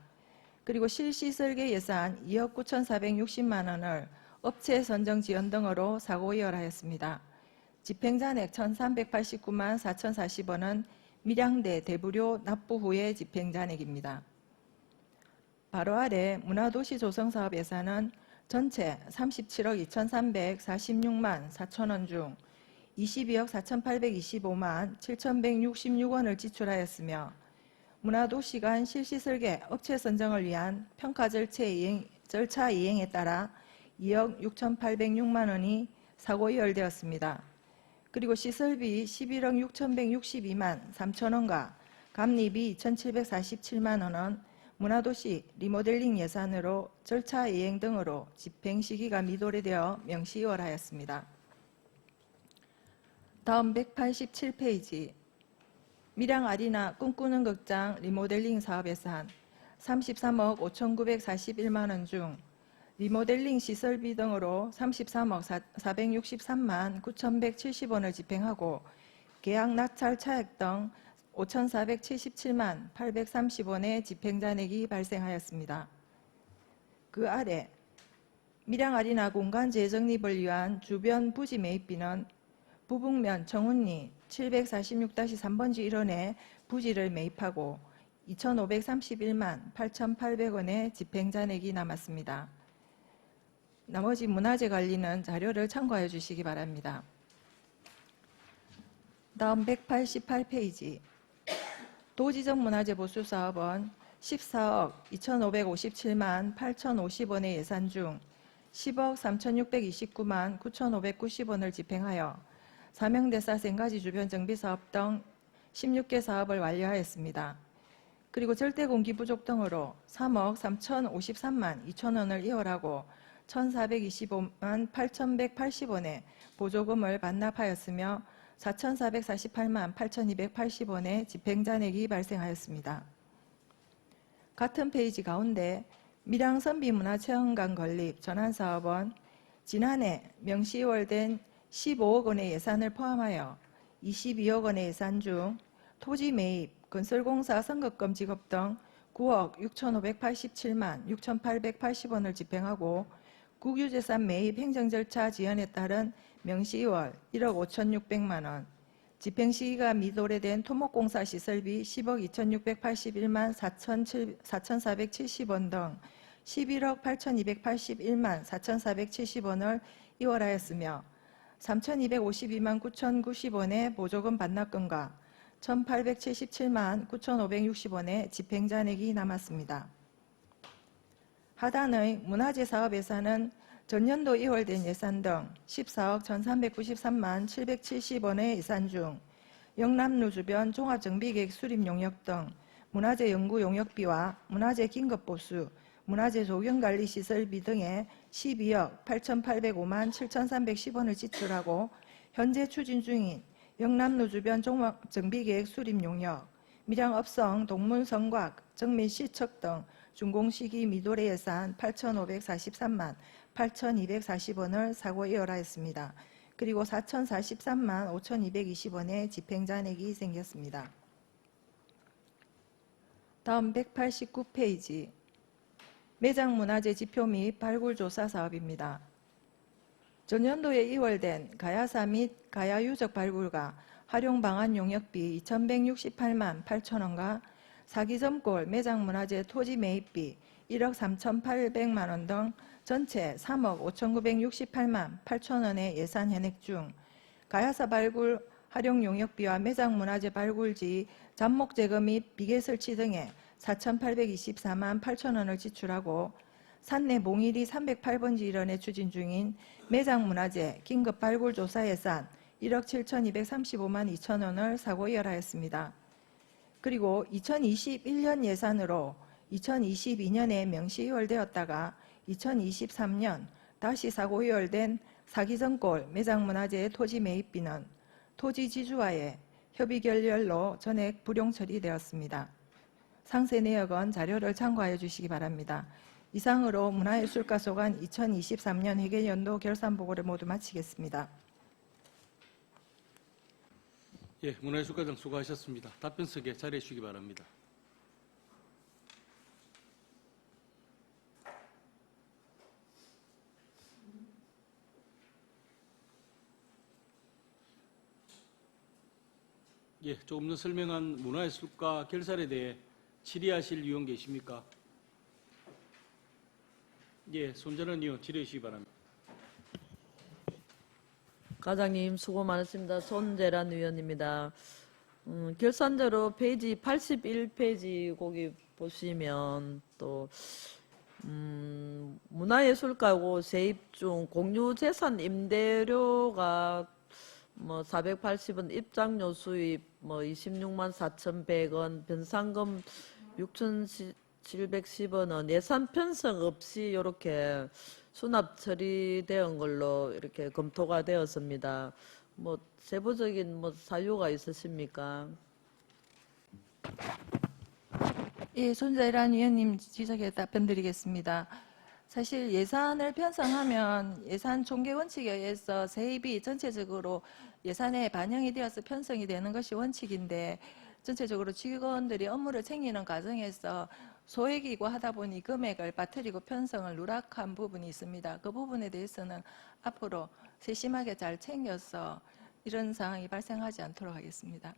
그리고 실시설계 예산 2억 9,460만 원을 업체 선정 지원 등으로 사고이월하였습니다. 집행잔액 1,389만 4,040원은 밀양대 대부료 납부 후의 집행잔액입니다. 바로 아래 문화도시 조성사업 예산은 전체 37억 2,346만 4천 원 중 22억 4,825만 7,166원을 지출하였으며 문화도시 간 실시설계 업체 선정을 위한 평가 절차 이행에 따라 2억 6,806만 원이 사고이월되었습니다. 그리고 시설비 11억 6,162만 3천 원과 감리비 2,747만 원은 문화도시 리모델링 예산으로 절차 이행 등으로 집행 시기가 미도래되어 명시이월하였습니다. 다음 187페이지 밀양 아리나 꿈꾸는 극장 리모델링 사업 예산 33억 5,941만 원 중 리모델링 시설비 등으로 33억 463만 9,170원을 집행하고 계약 낙찰 차액 등 5,477만 830원의 집행잔액이 발생하였습니다. 그 아래 밀양 아리나 공간 재정립을 위한 주변 부지 매입비는 부북면 청운리 746-3번지 1원에 부지를 매입하고 2,531만 8,800원의 집행잔액이 남았습니다. 나머지 문화재 관리는 자료를 참고해 주시기 바랍니다. 다음 188페이지 도지적 문화재 보수 사업은 14억 2,557만 8,050원의 예산 중 10억 3,629만 9,590원을 집행하여 사명대사 생가지 주변 정비사업 등 16개 사업을 완료하였습니다. 그리고 절대 공기 부족 등으로 3억 3,053만 2천원을 이월하고 1,425만 8,180원의 보조금을 반납하였으며 4,448만 8,280원의 집행잔액이 발생하였습니다. 같은 페이지 가운데 밀양선비문화체험관 건립 전환사업은 지난해 명시 이월된 15억 원의 예산을 포함하여 22억 원의 예산 중 토지 매입, 건설공사 선급금 지급 등 9억 6,587만 6,880원을 집행하고 국유재산 매입 행정절차 지연에 따른 명시 이월 1억 5,600만 원, 집행시기가 미도래된 토목공사 시설비 10억 2,681만 4,470원 등 11억 8,281만 4,470원을 이월하였으며 3,252만 9,090원의 보조금 반납금과 1,877만 9,560원의 집행잔액이 남았습니다. 하단의 문화재 사업 예산은 전년도 이월된 예산 등 14억 1,393만 770원의 예산 중 영남로 주변 종합정비계획 수립 용역 등 문화재 연구 용역비와 문화재 긴급보수, 문화재 조경관리 시설비 등의 12억 8,805만 7,310원을 지출하고 현재 추진 중인 영남로 주변 종합정비계획 수립 용역, 밀양읍성 동문성곽 정밀 시척 등 준공시기 미도래 예산 8,543만 8,240원을 사고 이월하였습니다. 그리고 4,043만 5,220원의 집행잔액이 생겼습니다. 다음 189페이지 매장문화재 지표 및 발굴조사 사업입니다. 전년도에 이월된 가야사 및 가야유적 발굴과 활용방안 용역비 2,168만 8천원과 사기점골 매장문화재 토지 매입비 1억 3,800만 원 등 전체 3억 5,968만 8천원의 예산 현액 중 가야사 발굴 활용 용역비와 매장문화재 발굴지 잡목 제거 및 비계 설치 등에 4,824만 8천원을 지출하고 산내 몽일이 308번지 일원에 추진 중인 매장문화재 긴급 발굴 조사 예산 1억 7,235만 2천원을 사고 이월하였습니다. 그리고 2021년 예산으로 2022년에 명시 이월되었다가 2023년 다시 사고 이월된 사기전골 매장문화재 토지 매입비는 토지 지주와의 협의 결렬로 전액 불용 처리되었습니다. 상세 내역은 자료를 참고하여 주시기 바랍니다. 이상으로 문화예술가소관 2023년 회계연도 결산보고를 모두 마치겠습니다. 예, 문화예술가장 수고하셨습니다. 답변석에 자리해 주시기 바랍니다. 예, 조금 전 설명한 문화예술가 결산에 대해 질의하실 위원 계십니까? 예, 손전원 의원 질의해 주시기 바랍니다. 과장님 수고 많으십니다. 손재란 의원입니다. 결산자로 페이지 81페이지 거기 보시면 또 문화예술가고 세입 중 공유재산 임대료가 480원, 입장료 수입 26만 4,100원, 변상금 6,710원, 예산 편성 없이 이렇게 수납 처리된 걸로 이렇게 검토가 되었습니다. 세부적인 사유가 있으십니까? 예, 손재란 위원님 지적에 답변드리겠습니다. 사실 예산을 편성하면 예산 총계 원칙에 의해서 세입이 전체적으로 예산에 반영이 되어서 편성이 되는 것이 원칙인데 전체적으로 직원들이 업무를 챙기는 과정에서 소액이고 하다 보니 금액을 빠뜨리고 편성을 누락한 부분이 있습니다. 그 부분에 대해서는 앞으로 세심하게 잘 챙겨서 이런 상황이 발생하지 않도록 하겠습니다.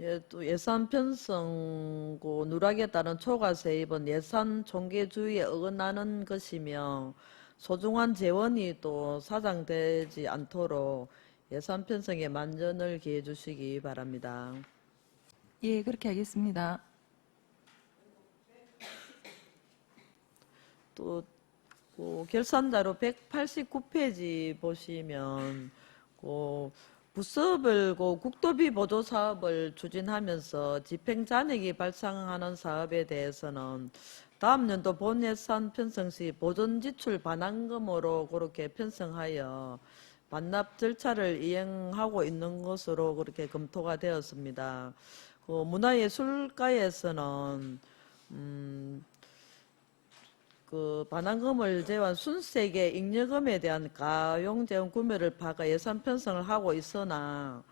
예, 또 예산 편성고 누락에 따른 초과 세입은 예산 총계주의에 어긋나는 것이며 소중한 재원이 또 사장되지 않도록 예산 편성에 만전을 기해 주시기 바랍니다. 예, 그렇게 하겠습니다. 또 결산자료 189페이지 보시면 부서별 국도비 보조 사업을 추진하면서 집행 잔액이 발생하는 사업에 대해서는 다음 연도 본 예산 편성 시 보존 지출 반환금으로 그렇게 편성하여 반납 절차를 이행하고 있는 것으로 그렇게 검토가 되었습니다. 문화예술가에서는 그 반환금을 제외한 순세계 잉여금에 대한 가용재원 구매를 파가 예산 편성을 하고 있으나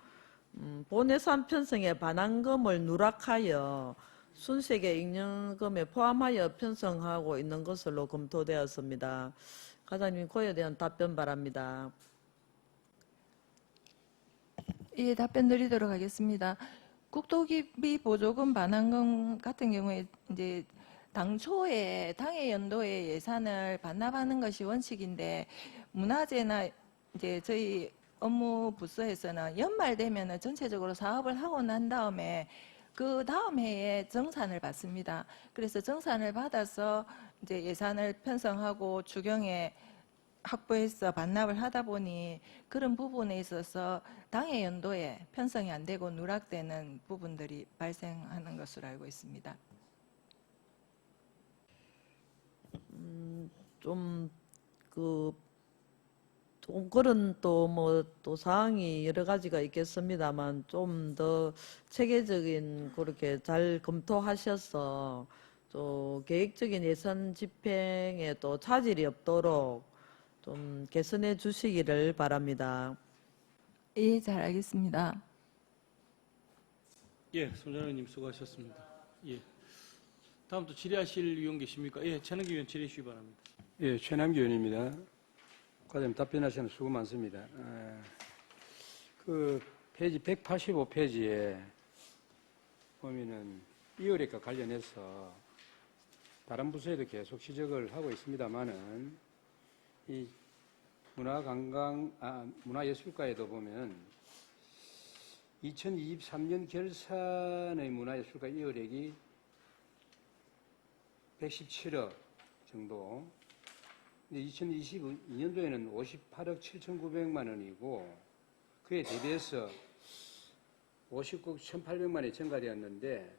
본 예산 편성에 반환금을 누락하여 순세계 잉여금에 포함하여 편성하고 있는 것으로 검토되었습니다. 과장님, 그에 대한 답변 바랍니다. 예, 답변 드리도록 하겠습니다. 국도기비 보조금 반환금 같은 경우에 이제 당초에 당해 연도에 예산을 반납하는 것이 원칙인데 문화재나 이제 저희 업무 부서에서는 연말 되면은 전체적으로 사업을 하고 난 다음에 그 다음 해에 정산을 받습니다. 그래서 정산을 받아서 이제 예산을 편성하고 추경에 확보해서 반납을 하다 보니 그런 부분에 있어서 당해 연도에 편성이 안 되고 누락되는 부분들이 발생하는 것으로 알고 있습니다. 좀 그런 또 사항이 여러 가지가 있겠습니다만 좀 더 체계적인 그렇게 잘 검토하셔서 또 계획적인 예산 집행에 또 차질이 없도록 좀 개선해 주시기를 바랍니다. 예, 잘 알겠습니다. 예, 손자람 의원님 수고하셨습니다. 예. 다음 또 질의하실 의원 계십니까? 예, 최남기 의원 질의해 주시기 바랍니다. 예, 최남기 의원입니다. 과장님 답변하시는 수고 많습니다. 그 페이지 185페이지에 보면은 이월액과 관련해서 다른 부서에도 계속 지적을 하고 있습니다만은 이 문화예술가에도 보면 2023년 결산의 문화예술가 이월액이 117억 정도. 2022년도에는 58억 7,900만 원이고 그에 대비해서 59억 1,800만 원이 증가되었는데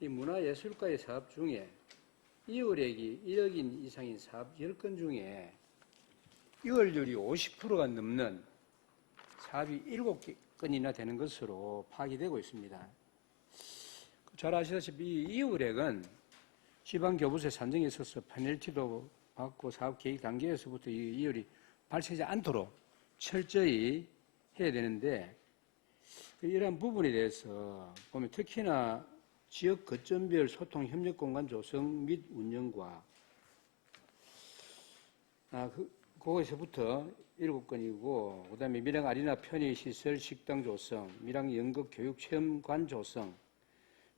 이 문화예술가의 사업 중에 이월액이 1억인 이상인 사업 10건 중에 이월율이 50%가 넘는 사업이 7건이나 되는 것으로 파악이 되고 있습니다. 잘 아시다시피 이 이월액은 지방교부세 산정에 있어서 페널티도 받고 사업 계획 단계에서부터 이 이율이 발생하지 않도록 철저히 해야 되는데 이러한 부분에 대해서 보면 특히나 지역 거점별 소통 협력 공간 조성 및 운영과 그거에서부터 7건이고 그다음에 밀양 아리나 편의시설 식당 조성, 밀양 연극 교육 체험관 조성,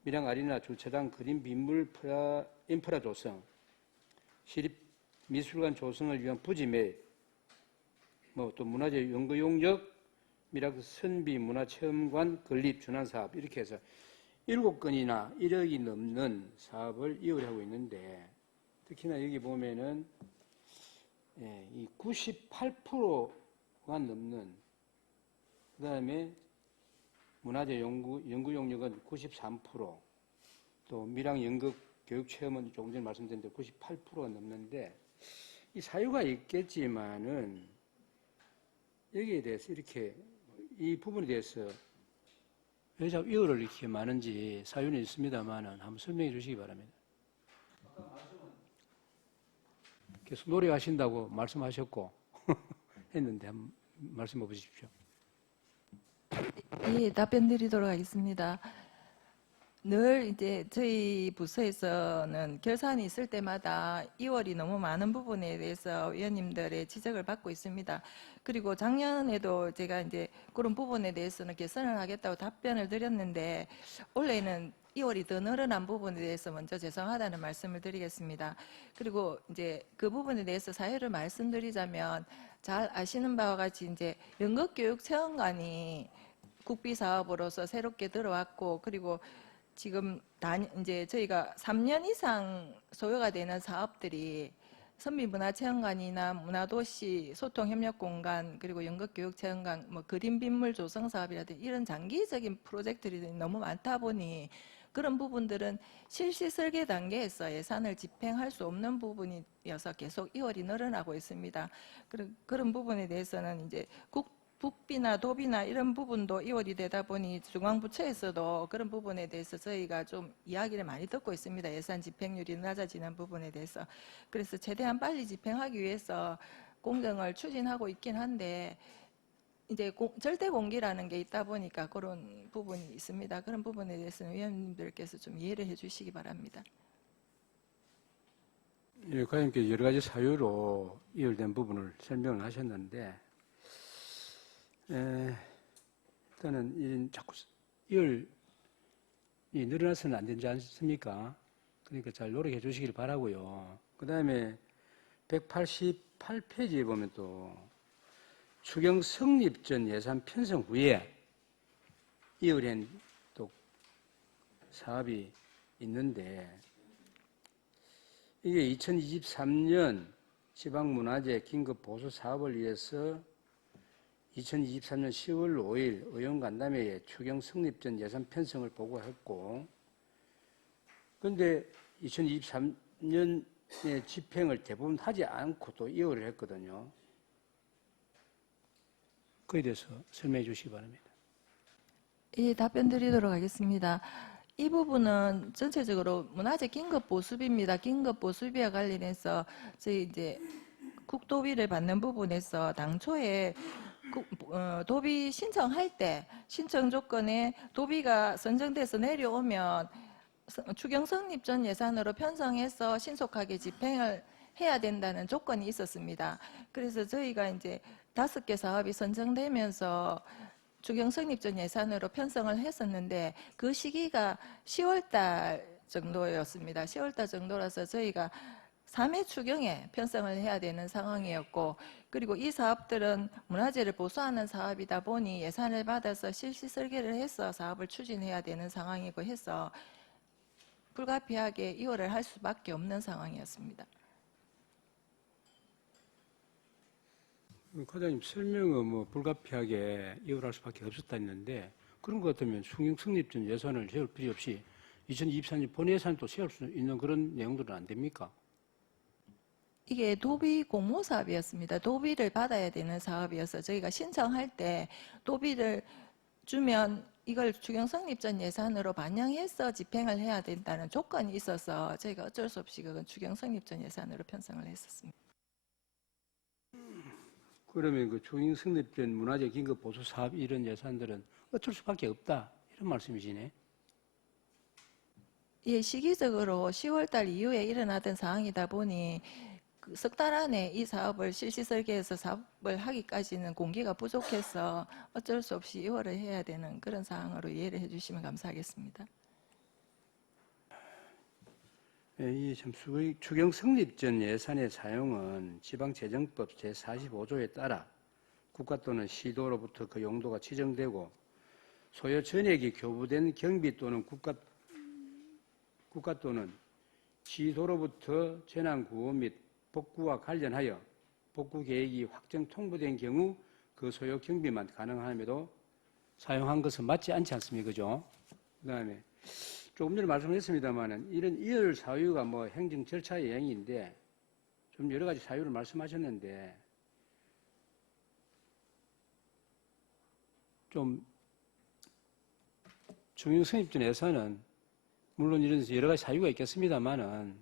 밀양 아리나 주차장 그림 빗물 인프라 조성, 시립 미술관 조성을 위한 부지 매입, 또 문화재 연구용역, 밀양 선비 문화체험관 건립 준한 사업 이렇게 해서 7건이나 1억이 넘는 사업을 이월하고 있는데 특히나 여기 보면은 이 98%가 넘는 그다음에 문화재 연구용역은 93%, 또 밀양 연극 교육체험은 조금 전에 말씀드린 대로 98%가 넘는데 이 사유가 있겠지만은 여기에 대해서 이렇게 이 부분에 대해서 왜 자꾸 이월을 이렇게 많은지 사유는 있습니다만은 한번 설명해 주시기 바랍니다. 계속 노력하신다고 말씀하셨고 했는데 한번 말씀해 보십시오. 예, 답변 드리도록 하겠습니다. 늘 이제 저희 부서에서는 결산이 있을 때마다 2월이 너무 많은 부분에 대해서 위원님들의 지적을 받고 있습니다. 그리고 작년에도 제가 이제 그런 부분에 대해서는 개선을 하겠다고 답변을 드렸는데 올해는 2월이 더 늘어난 부분에 대해서 먼저 죄송하다는 말씀을 드리겠습니다. 그리고 이제 그 부분에 대해서 사유를 말씀드리자면 잘 아시는 바와 같이 이제 연극교육체험관이 국비 사업으로서 새롭게 들어왔고 그리고 지금 이제 저희가 3년 이상 소요가 되는 사업들이 선미문화체험관이나 문화도시 소통협력공간 그리고 연극교육체험관 뭐 그림빗물 조성 사업이라든지 이런 장기적인 프로젝트들이 너무 많다 보니 그런 부분들은 실시 설계 단계에서 예산을 집행할 수 없는 부분이어서 계속 이월이 늘어나고 있습니다. 그런 부분에 대해서는 이제 국비나 도비나 이런 부분도 이월이 되다 보니 중앙부처에서도 그런 부분에 대해서 저희가 좀 이야기를 많이 듣고 있습니다. 예산 집행률이 낮아지는 부분에 대해서. 그래서 최대한 빨리 집행하기 위해서 공정을 추진하고 있긴 한데 이제 절대 공개라는 게 있다 보니까 그런 부분이 있습니다. 그런 부분에 대해서는 위원님들께서 좀 이해를 해주시기 바랍니다. 예, 과장님께서 여러 가지 사유로 이월된 부분을 설명을 하셨는데, 일단은 이런 자꾸 이월이 늘어나서는 안 되지 않습니까? 그러니까 잘 노력해 주시길 바라고요. 그 다음에 188페이지에 보면 또 추경 성립 전 예산 편성 후에 이월한 또 사업이 있는데 이게 2023년 지방문화재 긴급 보수 사업을 위해서 2023년 10월 5일 의원간담회에 추경 성립 전 예산 편성을 보고했고, 그런데 2023년에 집행을 대부분 하지 않고 또 이월을 했거든요. 그에 대해서 설명해 주시기 바랍니다. 예, 답변 드리도록 하겠습니다. 이 부분은 전체적으로 문화재 긴급 보수비입니다. 긴급 보수비와 관련해서 저희 이제 국도비를 받는 부분에서 당초에 도비 신청할 때 신청 조건에 도비가 선정돼서 내려오면 추경 성립 전 예산으로 편성해서 신속하게 집행을 해야 된다는 조건이 있었습니다. 그래서 저희가 이제 5개 사업이 선정되면서 추경 성립 전 예산으로 편성을 했었는데 그 시기가 10월 달 정도였습니다. 10월 달 정도라서 저희가 3회 추경에 편성을 해야 되는 상황이었고, 그리고 이 사업들은 문화재를 보수하는 사업이다 보니 예산을 받아서 실시 설계를 해서 사업을 추진해야 되는 상황이고 해서 불가피하게 이월을 할 수밖에 없는 상황이었습니다. 과장님 설명은 뭐 불가피하게 이월할 수밖에 없었다 했는데, 그런 것 같으면 추경 성립 전 예산을 세울 필요 없이 2024년 본 예산을 또 세울 수 있는 그런 내용들은 안 됩니까? 이게 도비 공모 사업이었습니다. 도비를 받아야 되는 사업이어서 저희가 신청할 때 도비를 주면 이걸 추경 성립 전 예산으로 반영해서 집행을 해야 된다는 조건이 있어서 저희가 어쩔 수 없이 그건 추경 성립 전 예산으로 편성을 했었습니다. 그러면 그 추경 성립 전 문화재 긴급 보수 사업 이런 예산들은 어쩔 수밖에 없다 이런 말씀이시네. 예, 시기적으로 10월 달 이후에 일어나던 상황이다 보니 그 석 달 안에 이 사업을 실시 설계해서 사업을 하기까지는 공기가 부족해서 어쩔 수 없이 이월을 해야 되는 그런 상황으로 이해를 해주시면 감사하겠습니다. 이 참 추경 성립 전 예산의 사용은 지방재정법 제45조에 따라 국가 또는 시도로부터 그 용도가 지정되고 소요 전액이 교부된 경비 또는 국가 또는 시도로부터 재난구호 및 복구와 관련하여 복구 계획이 확정 통보된 경우 그 소요 경비만 가능함에도 사용한 것은 맞지 않지 않습니까? 그죠? 그 다음에 조금 전에 말씀했습니다만은 이런 이월 사유가 뭐 행정 절차 예행인데 좀 여러 가지 사유를 말씀하셨는데 좀 추경 성립 전 예산은 물론 이런 여러 가지 사유가 있겠습니다만은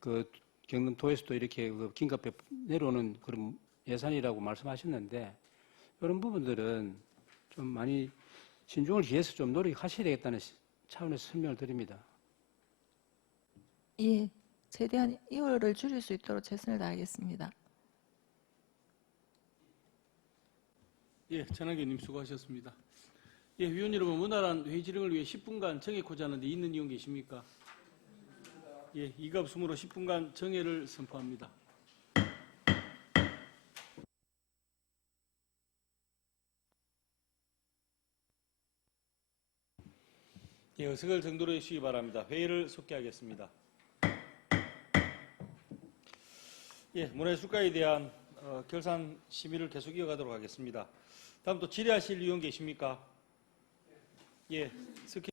그 경남도에서도 이렇게 그 긴급에 내려오는 그런 예산이라고 말씀하셨는데 이런 부분들은 좀 많이 신중을 기해서 좀 노력하셔야 되겠다는 차원에서 설명을 드립니다. 예, 최대한 이월을 줄일 수 있도록 최선을 다하겠습니다. 예, 전환기님 수고하셨습니다. 예, 위원 여러분, 원활한 회의 진행을 위해 10분간 정해고자 하는데 있는 의원 계십니까? 예, 이갑수무로 10분간 정회를 선포합니다. 예, 의석을 정도로 해주시기 바랍니다. 회의를 속기하겠습니다. 예, 문화예술가에 대한 결산 심의를 계속 이어가도록 하겠습니다. 다음 또 질의하실 의원 계십니까? 예, 스키.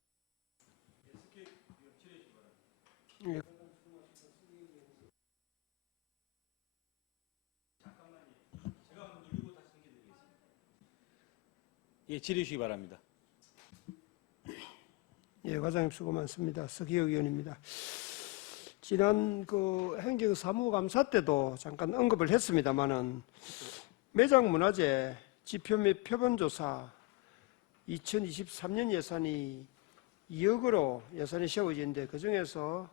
예, 질의해 주시기 바랍니다. 예, 과장님 수고 많습니다. 서기혁 의원입니다. 지난 그 행정사무감사 때도 잠깐 언급을 했습니다만은 매장문화재 지표 및 표본조사 2023년 예산이 2억으로 예산이 세워지는데 그중에서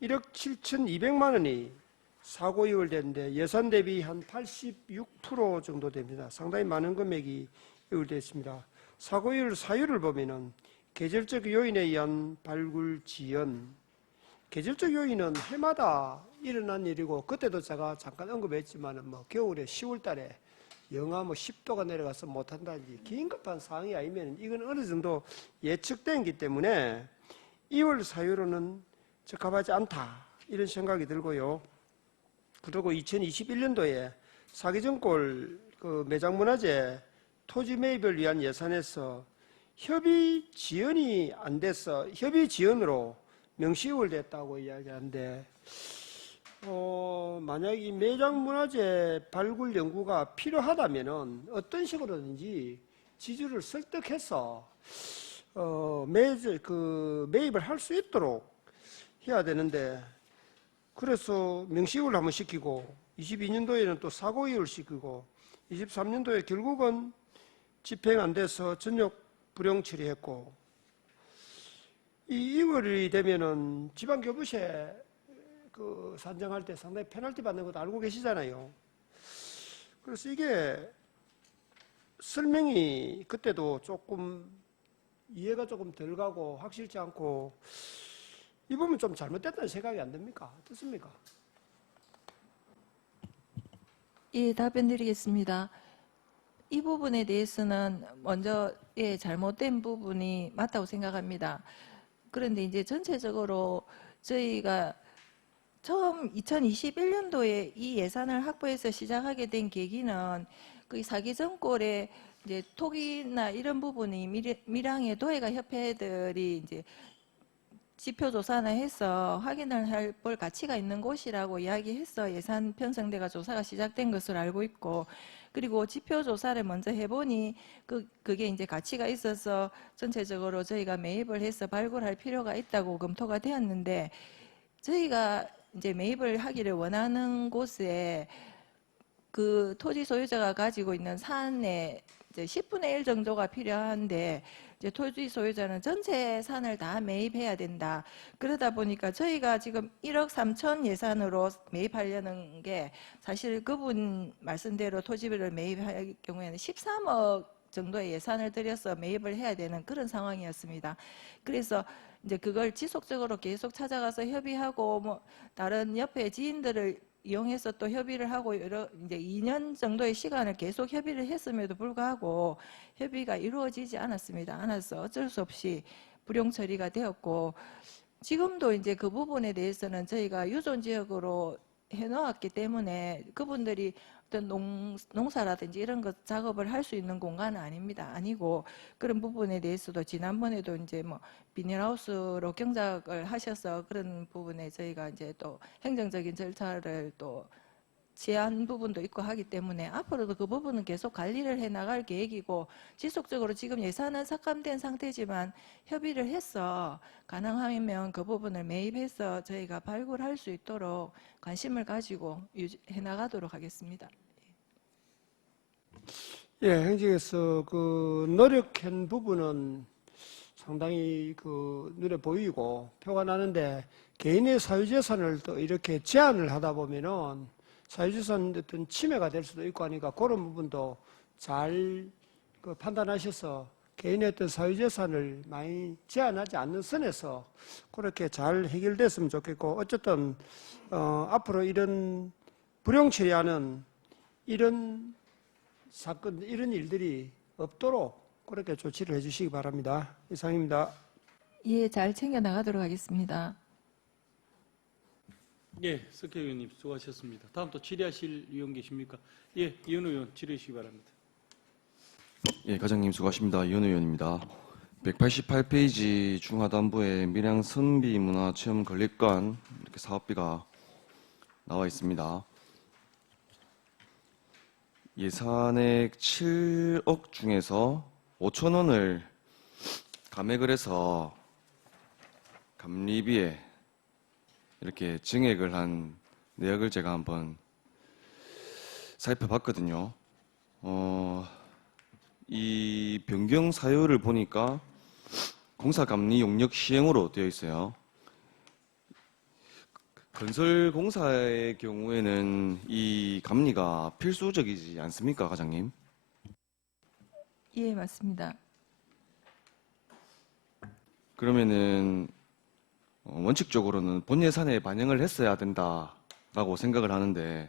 1억 7,200만 원이 사고 이월됐는데 예산 대비 한 86% 정도 됩니다. 상당히 많은 금액이 이월되어 있습니다. 사고 이월 사유를 보면은 계절적 요인에 의한 발굴 지연. 계절적 요인은 해마다 일어난 일이고 그때도 제가 잠깐 언급했지만은 뭐 겨울에 10월 달에 영하 10도가 내려가서 못한다든지 긴급한 상황이 아니면 이건 어느 정도 예측된기 때문에 2월 사유로는 적합하지 않다 이런 생각이 들고요. 그리고 2021년도에 사기정골 그 매장문화재 토지 매입을 위한 예산에서 협의 지연이 안 돼서 협의 지연으로 명시이월됐다고 이야기하는데 만약 이 매장문화재 발굴 연구가 필요하다면은 어떤 식으로든지 지주를 설득해서 매입을 할 수 있도록 해야 되는데 그래서 명시이월을 한번 시키고 22년도에는 또 사고이월 시키고 23년도에 결국은 집행 안 돼서 전역 불용 처리했고 이 2월이 되면은 지방교부세 그 산정할 때 상당히 페널티 받는 것도 알고 계시잖아요. 그래서 이게 설명이 그때도 조금 이해가 조금 덜 가고 확실치 않고 이 부분 좀 잘못됐다는 생각이 안 듭니까? 어떻습니까? 예, 답변 드리겠습니다. 이 부분에 대해서는 먼저 잘못된 부분이 맞다고 생각합니다. 그런데 이제 전체적으로 저희가 처음 2021년도에 이 예산을 확보해서 시작하게 된 계기는 그 사기정골의 이제 토기나 이런 부분이 밀양의 도예가 협회들이 이제 지표 조사나 해서 확인을 할 볼 가치가 있는 곳이라고 이야기해서 예산 편성대가 조사가 시작된 것으로 알고 있고 그리고 지표 조사를 먼저 해보니 그게 이제 가치가 있어서 전체적으로 저희가 매입을 해서 발굴할 필요가 있다고 검토가 되었는데 저희가 이제 매입을 하기를 원하는 곳에 그 토지 소유자가 가지고 있는 산의 이제 10분의 1 정도가 필요한데 이제 토지 소유자는 전체 산을 다 매입해야 된다. 그러다 보니까 저희가 지금 1억 3천 예산으로 매입하려는 게 사실 그분 말씀대로 토지를 매입할 경우에는 13억 정도의 예산을 들여서 매입을 해야 되는 그런 상황이었습니다. 그래서 이제 그걸 지속적으로 계속 찾아가서 협의하고 뭐 다른 옆에 지인들을 이용해서 또 협의를 하고 이제 2년 정도의 시간을 계속 협의를 했음에도 불구하고 협의가 이루어지지 않아서 어쩔 수 없이 불용 처리가 되었고 지금도 이제 그 부분에 대해서는 저희가 유존 지역으로 해놓았기 때문에 그분들이 어떤 농사라든지 이런 것 작업을 할 수 있는 공간은 아니고 그런 부분에 대해서도 지난번에도 이제 뭐 비닐하우스로 경작을 하셔서 그런 부분에 저희가 이제 또 행정적인 절차를 또 제한 부분도 있고 하기 때문에 앞으로도 그 부분은 계속 관리를 해 나갈 계획이고 지속적으로 지금 예산은 삭감된 상태지만 협의를 해서 가능하면 그 부분을 매입해서 저희가 발굴할 수 있도록 관심을 가지고 해 나가도록 하겠습니다. 예, 행정에서 그 노력한 부분은 상당히 그 눈에 보이고 표가 나는데 개인의 사유재산을 또 이렇게 제한을 하다 보면은 사유재산 어떤 침해가 될 수도 있고 하니까 그런 부분도 잘 그 판단하셔서 개인의 어떤 사유재산을 많이 제한하지 않는 선에서 그렇게 잘 해결됐으면 좋겠고 어쨌든 앞으로 이런 불용 처리하는 이런 사건, 이런 일들이 없도록 그렇게 조치를 해주시기 바랍니다. 이상입니다. 예, 잘 챙겨 나가도록 하겠습니다. 예, 석혜 의원님 수고하셨습니다. 다음 또 질의하실 의원 계십니까? 예, 이현우 의원 질의해 주시기 바랍니다. 예, 과장님 수고하십니다. 이현우 의원입니다. 188페이지 중하단부에 밀양 선비문화체험건립관 이렇게 사업비가 나와 있습니다. 예산액 7억 중에서 5천 원을 감액을 해서 감리비에 이렇게 증액을 한 내역을 제가 한번 살펴봤거든요. 이 변경 사유를 보니까 공사감리 용역 시행으로 되어 있어요. 건설공사의 경우에는 이 감리가 필수적이지 않습니까, 과장님? 예, 맞습니다. 그러면은 원칙적으로는 본 예산에 반영을 했어야 된다라고 생각을 하는데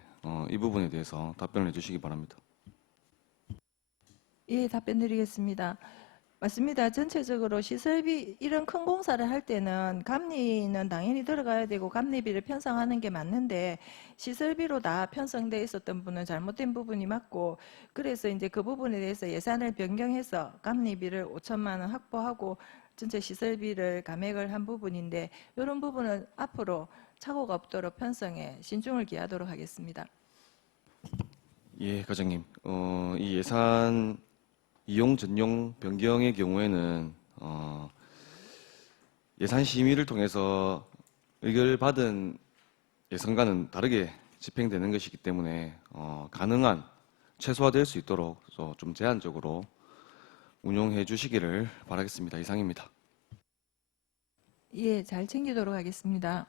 이 부분에 대해서 답변을 해주시기 바랍니다. 예, 답변 드리겠습니다. 맞습니다. 전체적으로 시설비 이런 큰 공사를 할 때는 감리는 당연히 들어가야 되고 감리비를 편성하는 게 맞는데 시설비로 다 편성돼 있었던 부분은 잘못된 부분이 맞고 그래서 이제 그 부분에 대해서 예산을 변경해서 감리비를 5천만 원 확보하고 전체 시설비를 감액을 한 부분인데 이런 부분은 앞으로 착오가 없도록 편성에 신중을 기하도록 하겠습니다. 예, 과장님. 이 예산 이용 전용 변경의 경우에는 예산 심의를 통해서 의결받은 예산과는 다르게 집행되는 것이기 때문에 가능한 최소화될 수 있도록 좀 제한적으로 운용해 주시기를 바라겠습니다. 이상입니다. 예, 잘 챙기도록 하겠습니다.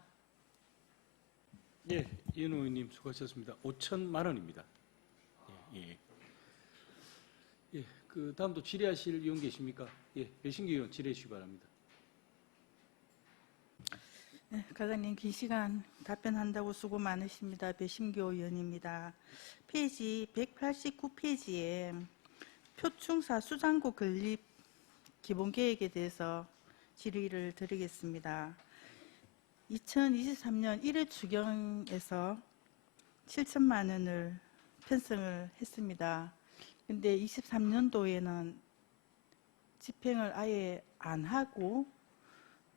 예, 이현우 의원님 수고하셨습니다. 5천만 원입니다. 예, 예. 예, 그 다음 또 질의하실 의원 계십니까? 예, 배신규 의원 질의해 주시기 바랍니다. 네, 과장님 긴 시간 답변한다고 수고 많으십니다. 배심교 의원입니다. 페이지 189페이지에 표충사 수장고 건립 기본계획에 대해서 질의를 드리겠습니다. 2023년 1회 추경에서 7천만 원을 편성을 했습니다. 근데 23년도에는 집행을 아예 안 하고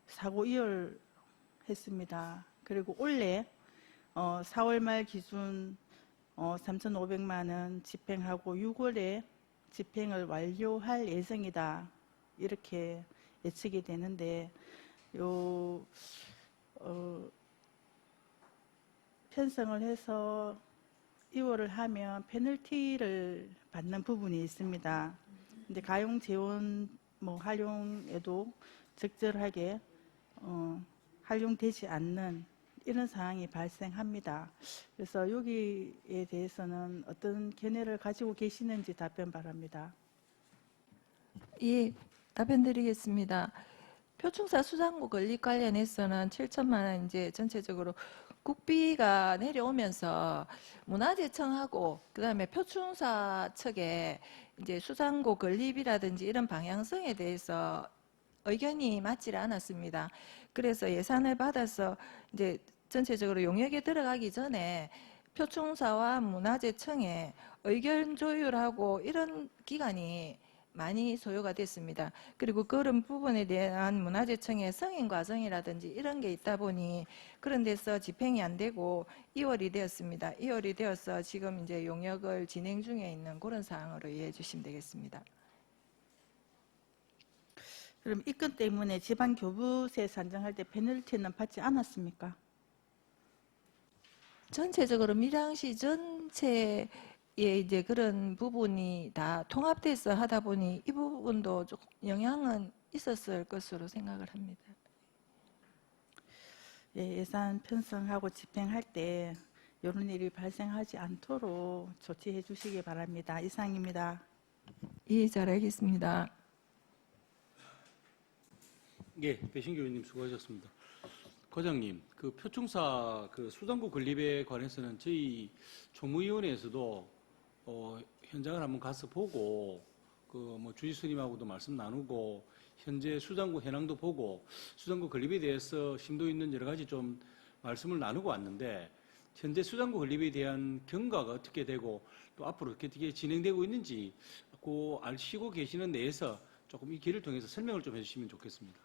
사고 이월했습니다. 그리고 올해 4월 말 기준 3,500만 원 집행하고 6월에 집행을 완료할 예정이다. 이렇게 예측이 되는데 편성을 해서 2월을 하면 페널티를 받는 부분이 있습니다. 근데 가용 재원 활용에도 적절하게 활용되지 않는 이런 상황이 발생합니다. 그래서 여기에 대해서는 어떤 견해를 가지고 계시는지 답변 바랍니다. 예, 답변 드리겠습니다. 표충사 수장고 건립 관련해서는 7천만 원 이제 전체적으로 국비가 내려오면서 문화재청하고 그다음에 표충사 측에 이제 수장고 건립이라든지 이런 방향성에 대해서 의견이 맞지 않았습니다. 그래서 예산을 받아서 이제 전체적으로 용역에 들어가기 전에 표충사와 문화재청에 의견 조율하고 이런 기간이 많이 소요가 됐습니다. 그리고 그런 부분에 대한 문화재청의 승인 과정이라든지 이런 게 있다 보니 그런 데서 집행이 안 되고 2월이 되었습니다. 2월이 되어서 지금 이제 용역을 진행 중에 있는 그런 사항으로 이해해 주시면 되겠습니다. 그럼 이 건 때문에 지방 교부세 산정할 때 페널티는 받지 않았습니까? 전체적으로 밀양시 전체에 이제 그런 부분이 다 통합돼서 하다 보니 이 부분도 조금 영향은 있었을 것으로 생각을 합니다. 예, 예산 편성하고 집행할 때 이런 일이 발생하지 않도록 조치해 주시기 바랍니다. 이상입니다. 예, 잘 알겠습니다. 예, 배신교 의원님 수고하셨습니다. 과장님, 그 표충사 그 수장고 건립에 관해서는 저희 총무위원회에서도 현장을 한번 가서 보고 그 주지 스님하고도 말씀 나누고 현재 수장고 현황도 보고 수장고 건립에 대해서 심도 있는 여러 가지 좀 말씀을 나누고 왔는데 현재 수장고 건립에 대한 경과가 어떻게 되고 또 앞으로 어떻게 진행되고 있는지 그 아시고 계시는 내에서 조금 이 기회를 통해서 설명을 좀 해주시면 좋겠습니다.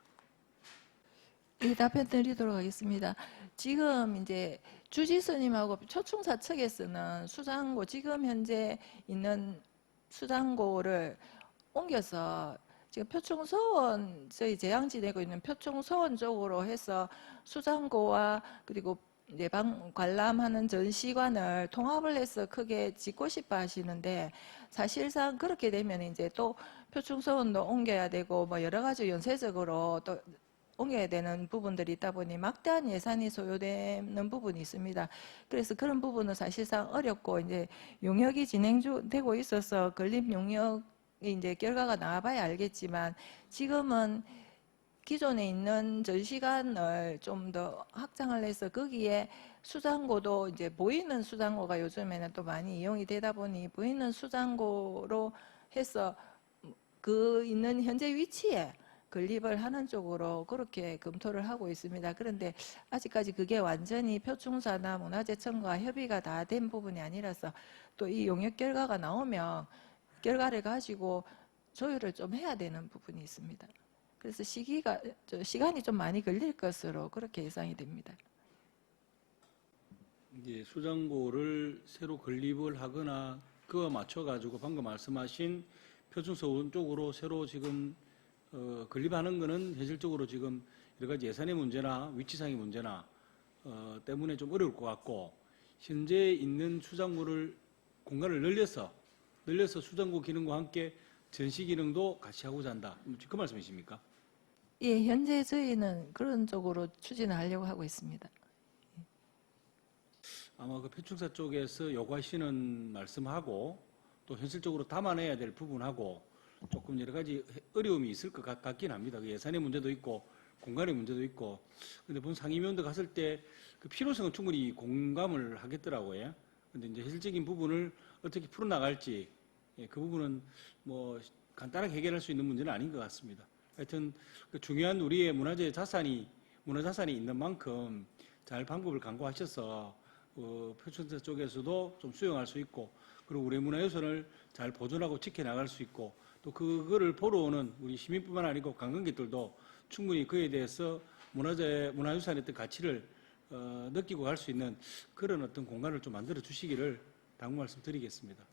예, 답변 드리도록 하겠습니다. 지금 이제 주지스님하고 초충사 측에서는 수장고, 지금 현재 있는 수장고를 옮겨서 지금 표충서원, 저희 제양지내고 있는 표충서원 쪽으로 해서 수장고와 그리고 예방 관람하는 전시관을 통합을 해서 크게 짓고 싶어 하시는데, 사실상 그렇게 되면 이제 또 표충서원도 옮겨야 되고 뭐 여러 가지 연쇄적으로 또 옮겨야 되는 부분들이 있다 보니 막대한 예산이 소요되는 부분이 있습니다. 그래서 그런 부분은 사실상 어렵고 이제 용역이 진행되고 있어서 건립 용역이 이제 결과가 나와봐야 알겠지만, 지금은 기존에 있는 전시관을 좀 더 확장을 해서 거기에 수장고도 이제 보이는 수장고가 요즘에는 또 많이 이용이 되다 보니 보이는 수장고로 해서 그 있는 현재 위치에 건립을 하는 쪽으로 그렇게 검토를 하고 있습니다. 그런데 아직까지 그게 완전히 표충사나 문화재청과 협의가 다 된 부분이 아니라서 또 이 용역 결과가 나오면 결과를 가지고 조율을 좀 해야 되는 부분이 있습니다. 그래서 시간이 좀 많이 걸릴 것으로 그렇게 예상이 됩니다. 이제 수장고를 새로 건립을 하거나 그와 맞춰가지고 방금 말씀하신 표충서원 쪽으로 새로 지금 건립하는 거는 현실적으로 지금 여러 가지 예산의 문제나 위치상의 문제나 때문에 좀 어려울 것 같고, 현재 있는 수장고를 공간을 늘려서 수장고 기능과 함께 전시 기능도 같이 하고자 한다. 그 말씀이십니까? 예, 현재 저희는 그런 쪽으로 추진을 하려고 하고 있습니다. 아마 그 표충사 쪽에서 요구하시는 말씀하고 또 현실적으로 담아내야 될 부분하고 조금 여러 가지 어려움이 있을 것 같긴 합니다. 그 예산의 문제도 있고 공간의 문제도 있고. 근데 본 상임위원도 갔을 때 그 필요성은 충분히 공감을 하겠더라고요. 근데 이제 현실적인 부분을 어떻게 풀어나갈지, 그 부분은 뭐 간단하게 해결할 수 있는 문제는 아닌 것 같습니다. 하여튼 그 중요한 우리의 문화자산이 있는 만큼 잘 방법을 강구하셔서 표준사 쪽에서도 좀 수용할 수 있고, 그리고 우리 문화유산을 잘 보존하고 지켜나갈 수 있고, 또 그거를 보러 오는 우리 시민뿐만 아니고 관광객들도 충분히 그에 대해서 문화유산의 어떤 가치를 느끼고 갈 수 있는 그런 어떤 공간을 좀 만들어 주시기를 당부 말씀드리겠습니다.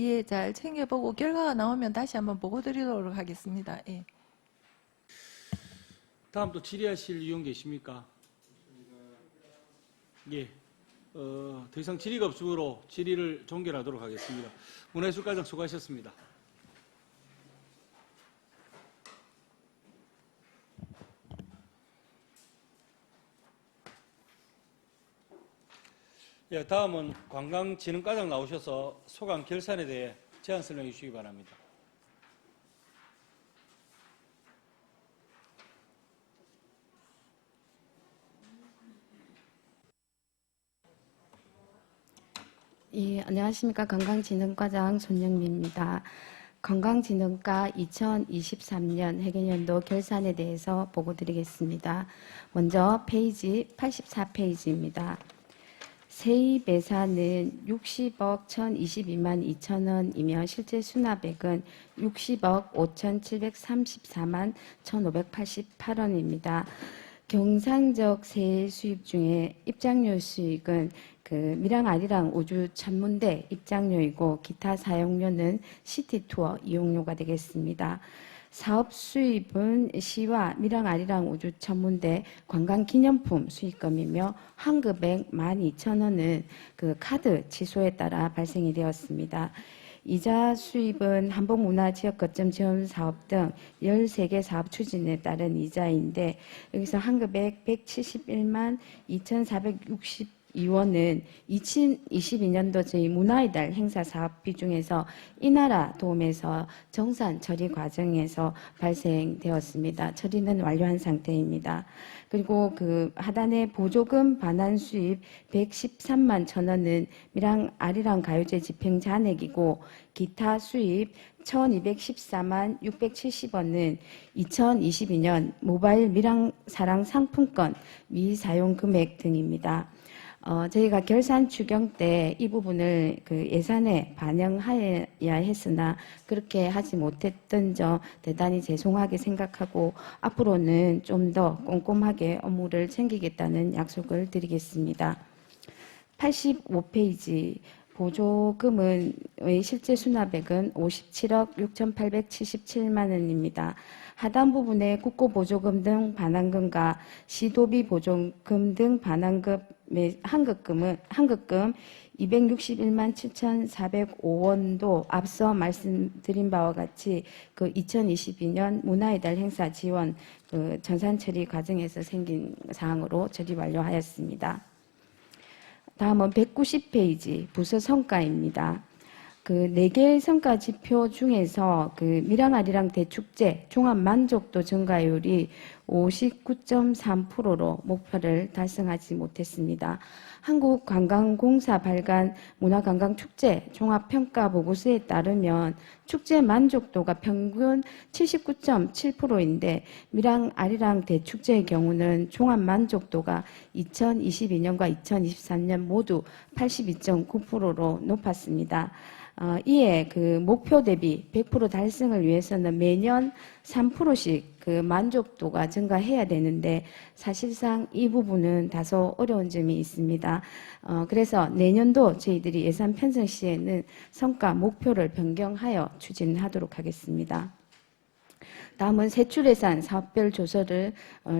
예, 잘 챙겨보고 결과가 나오면 다시 한번 보고 드리도록 하겠습니다. 예. 다음 또 질의하실 의원 계십니까? 예. 더 이상 질의가 없으므로 질의를 종결하도록 하겠습니다. 문화예술과장 수고하셨습니다. 예, 다음은 관광진흥과장 나오셔서 소강 결산에 대해 제안 설명해 주시기 바랍니다. 예, 안녕하십니까. 관광진흥과장 손영미입니다. 관광진흥과 2023년 회계연도 결산에 대해서 보고드리겠습니다. 먼저 페이지 84페이지입니다. 세입 예산은 60억 1,022만 2천원이며 실제 수납액은 60억 5,734만 1,588원입니다. 경상적 세액 수입 중에 입장료 수익은 미랑 아리랑 우주 천문대 입장료이고 기타 사용료는 시티투어 이용료가 되겠습니다. 사업 수입은 시와 미랑 아리랑 우주 천문대 관광기념품 수익금이며 환급액 12,000원은 카드 취소에 따라 발생이 되었습니다. 이자 수입은 한복문화지역거점 지원 사업 등 13개 사업 추진에 따른 이자인데, 여기서 환급액 171만 2원은 2022년도 저희 문화의 달 행사 사업비 중에서 이 나라 도움에서 정산 처리 과정에서 발생되었습니다. 처리는 완료한 상태입니다. 그리고 그 하단에 보조금 반환 수입 113만 1,000원은 미랑 아리랑 가요제 집행 잔액이고 기타 수입 1,214만 670원은 2022년 모바일 미랑 사랑 상품권 미사용 금액 등입니다. 저희가 결산 추경 때 이 부분을 그 예산에 반영해야 했으나 그렇게 하지 못했던 점 대단히 죄송하게 생각하고 앞으로는 좀 더 꼼꼼하게 업무를 챙기겠다는 약속을 드리겠습니다. 85페이지 보조금은 실제 수납액은 57억 6,877만 원입니다. 하단 부분에 국고보조금 등 반환금과 시도비 보조금 등 반환금의 한급금 261만 7,405원도 앞서 말씀드린 바와 같이 그 2022년 문화의 달 행사 지원 그 전산 처리 과정에서 생긴 사항으로 처리 완료하였습니다. 다음은 190페이지 부서 성과입니다. 그 4개의 성과 지표 중에서 그 미랑아리랑 대축제 종합 만족도 증가율이 59.3%로 목표를 달성하지 못했습니다. 한국관광공사 발간 문화관광축제 종합평가보고서에 따르면 축제 만족도가 평균 79.7%인데 미랑 아리랑 대축제의 경우는 종합 만족도가 2022년과 2023년 모두 82.9%로 높았습니다. 이에 그 목표 대비 100% 달성을 위해서는 매년 3%씩 그 만족도가 증가해야 되는데 사실상 이 부분은 다소 어려운 점이 있습니다. 그래서 내년도 저희들이 예산 편성 시에는 성과 목표를 변경하여 추진하도록 하겠습니다. 다음은 세출예산 사업별 조서를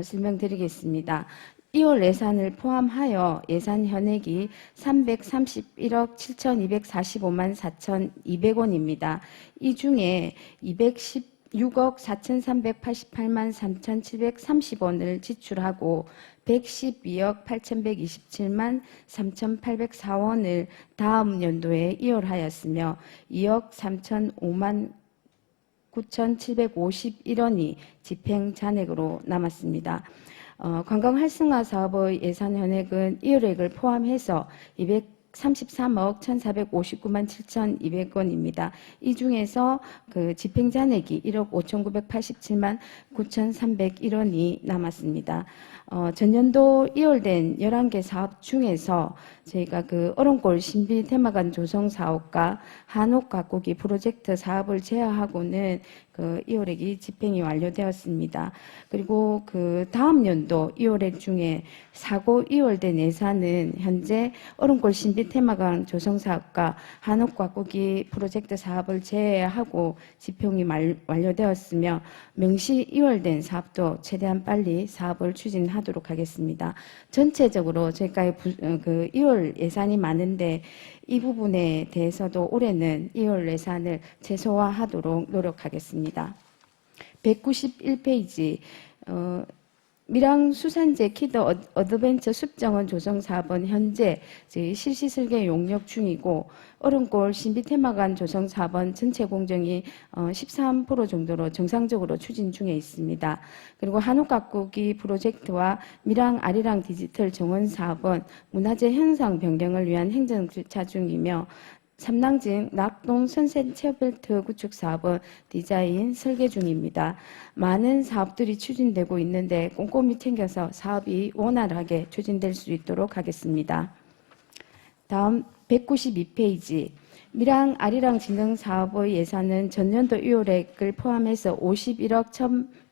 설명드리겠습니다. 2월 예산을 포함하여 예산 현액이 331억 7,245만 4,200원입니다. 이 중에 216억 4,388만 3,730원을 지출하고 112억 8,127만 3,804원을 다음 연도에 이월하였으며 2억 3,005만 9,751원이 집행 잔액으로 남았습니다. 관광 활성화 사업의 예산 현액은 이월액을 포함해서 233억 1,459만 7,200원입니다. 이 중에서 그 집행 잔액이 1억 5,987만 9,301원이 남았습니다. 전년도 이월된 11개 사업 중에서 저희가 그 어른골 신비 테마관 조성 사업과 한옥 가꾸기 프로젝트 사업을 제외하고는 그 이월액이 집행이 완료되었습니다. 그리고 그 다음 연도 이월액 중에 사고 이월된 예산은 현재 어른골 신비 테마관 조성 사업과 한옥 가꾸기 프로젝트 사업을 제외하고 집행이 완료되었으며 명시 이월된 사업도 최대한 빨리 사업을 추진하도록 하겠습니다. 전체적으로 저희가 그 2월 예산이 많은데 이 부분에 대해서도 올해는 2월 예산을 최소화하도록 노력하겠습니다. 191페이지 미랑 수산재 키드 어드벤처 숲정원 조성 사업은 현재 실시 설계 용역 중이고 어른골 신비 테마관 조성 사업은 전체 공정이 13% 정도로 정상적으로 추진 중에 있습니다. 그리고 한옥 가꾸기 프로젝트와 미랑 아리랑 디지털 정원 사업은 문화재 현상 변경을 위한 행정 절차 중이며 삼랑진 낙동 선셋 체어벨트 구축 사업은 디자인 설계 중입니다. 많은 사업들이 추진되고 있는데 꼼꼼히 챙겨서 사업이 원활하게 추진될 수 있도록 하겠습니다. 다음 192페이지 미랑 아리랑 진흥 사업의 예산은 전년도 2월액을 포함해서 51억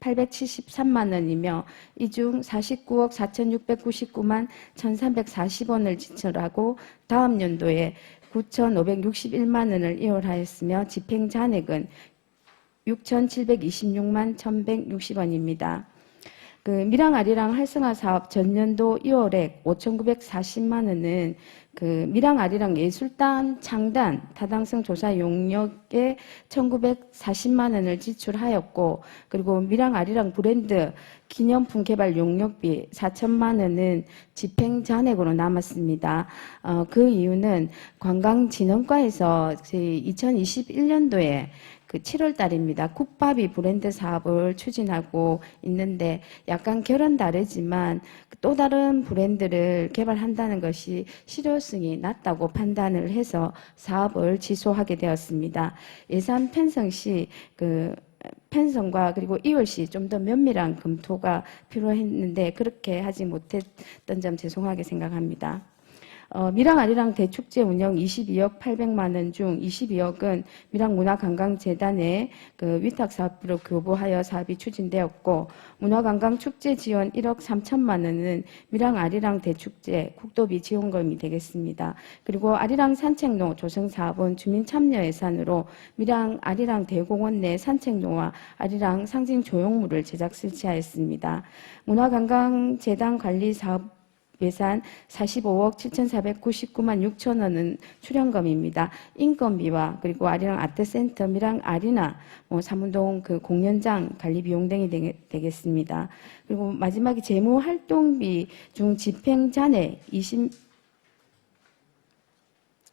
1,873만 원이며 이 중 49억 4,699만 1,340원을 지출하고 다음 연도에 9,561만 원을 이월하였으며 집행 잔액은 6,726만 1,160원입니다. 그 미랑 아리랑 활성화 사업 전년도 2월액 5,940만 원은 그 미랑 아리랑 예술단 창단 타당성 조사 용역에 1940만 원을 지출하였고, 그리고 미랑 아리랑 브랜드 기념품 개발 용역비 4천만 원은 집행 잔액으로 남았습니다. 그 이유는 관광진흥과에서 2021년도에 그 7월 달입니다. 국밥이 브랜드 사업을 추진하고 있는데 약간 결은 다르지만 또 다른 브랜드를 개발한다는 것이 실효성이 낮다고 판단을 해서 사업을 취소하게 되었습니다. 예산 편성 시 그 편성과 그리고 이월 시 좀 더 면밀한 검토가 필요했는데 그렇게 하지 못했던 점 죄송하게 생각합니다. 미랑 아리랑 대축제 운영 22억 800만 원 중 22억은 미랑문화관광재단에 그 위탁 사업비로 교부하여 사업이 추진되었고, 문화관광축제 지원 1억 3천만 원은 미랑 아리랑 대축제 국도비 지원금이 되겠습니다. 그리고 아리랑 산책로 조성 사업은 주민 참여 예산으로 미랑 아리랑 대공원 내 산책로와 아리랑 상징 조형물을 제작 설치하였습니다. 문화관광재단 관리 사업 예산 45억 7,499만 6천 원은 출연금입니다. 인건비와 그리고 아리랑 아트센터, 미랑 아리나, 삼운동 그 공연장 관리 비용 등이 되겠습니다. 그리고 마지막에 재무 활동비 중 집행 잔액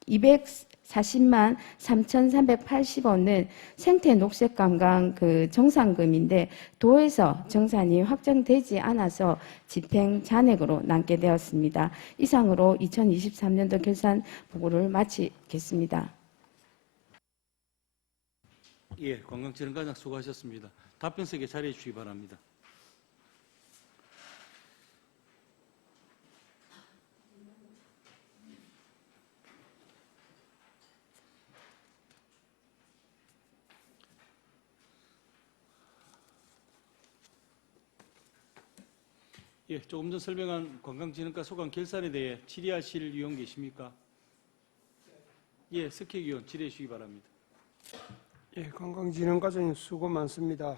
240만 3,380원은 생태 녹색 관광 그 정산금인데 도에서 정산이 확정되지 않아서 집행 잔액으로 남게 되었습니다. 이상으로 2023년도 결산 보고를 마치겠습니다. 예, 관광진흥과장 수고하셨습니다. 답변석에 자리해 주시기 바랍니다. 예, 조금 전 설명한 관광진흥과 소관 결산에 대해 질의하실 위원 계십니까? 예, 석혜위원 질의해 주시기 바랍니다. 예, 관광진흥과장님 수고 많습니다.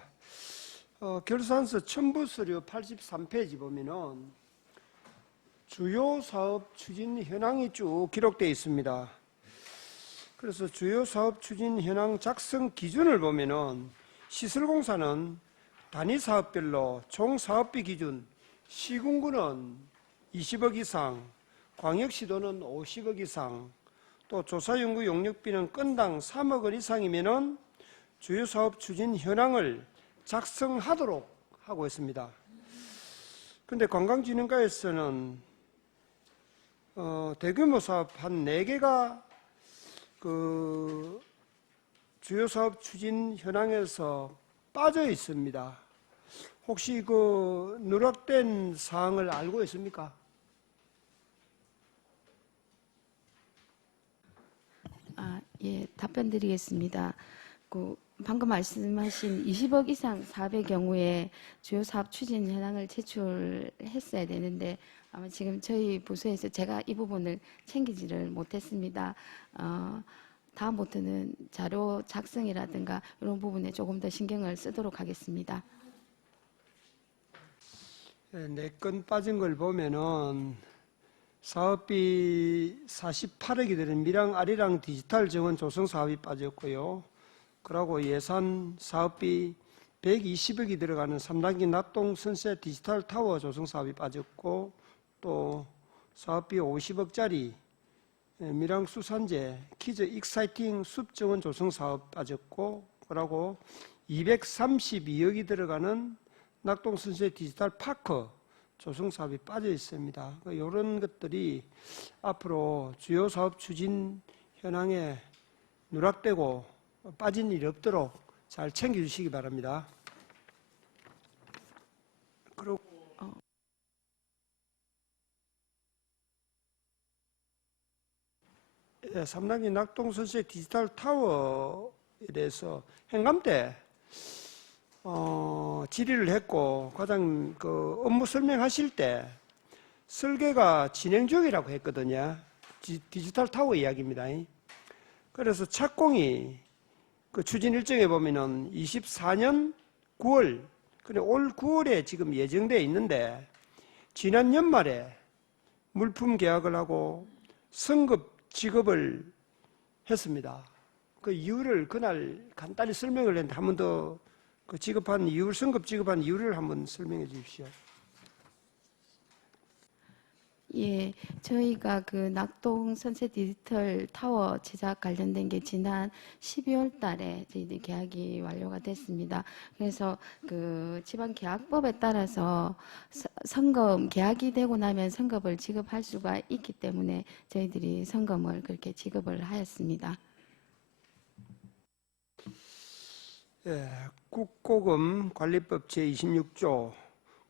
결산서 첨부서류 83페이지 보면은 주요 사업 추진 현황이 쭉 기록되어 있습니다. 그래서 주요 사업 추진 현황 작성 기준을 보면은 시설공사는 단위 사업별로 총 사업비 기준 시군구는 20억 이상, 광역시도는 50억 이상, 또 조사연구 용역비는 건당 3억 원 이상이면은 주요 사업 추진 현황을 작성하도록 하고 있습니다. 그런데 관광진흥과에서는 대규모 사업 한 4개가 그 주요 사업 추진 현황에서 빠져 있습니다. 혹시 그 누락된 사항을 알고 있습니까? 예, 답변 드리겠습니다. 그 방금 말씀하신 20억 이상 사업의 경우에 주요 사업 추진 현황을 제출했어야 되는데 아마 지금 저희 부서에서 제가 이 부분을 챙기지를 못했습니다. 다음부터는 자료 작성이라든가 이런 부분에 조금 더 신경을 쓰도록 하겠습니다. 네 건 빠진 걸 보면은 사업비 48억이 되는 미랑 아리랑 디지털 정원 조성 사업이 빠졌고요. 그리고 예산 사업비 120억이 들어가는 3단계 낙동 선셋 디지털 타워 조성 사업이 빠졌고, 또 사업비 50억짜리 미랑 수산제 키즈 익사이팅 숲 정원 조성 사업 빠졌고, 그리고 232억이 들어가는 낙동 선셋 디지털 파크 조성 사업이 빠져 있습니다. 이런 것들이 앞으로 주요 사업 추진 현황에 누락되고 빠진 일이 없도록 잘 챙겨주시기 바랍니다. 그리고 3단계 낙동 선셋 디지털 타워에 대해서 행감 때 질의를 했고, 과장 그 업무 설명하실 때 설계가 진행 중이라고 했거든요. 디지털 타워 이야기입니다. 그래서 착공이 그 추진 일정에 보면은 24년 9월, 그래 올 9월에 지금 예정되어 있는데 지난 연말에 물품 계약을 하고 성급 지급을 했습니다. 그 이유를 그날 간단히 설명을 했는데 한 번 더 그 지급한 이유, 성급 지급한 이유를 한번 설명해 주십시오. 예, 저희가 그 낙동 선체 디지털 타워 제작 관련된 게 지난 12월 달에 저희들 계약이 완료가 됐습니다. 그래서 그 지방 계약법에 따라서 성금 계약이 되고 나면 성금을 지급할 수가 있기 때문에 저희들이 성금을 그렇게 지급을 하였습니다. 예, 국고금 관리법 제26조,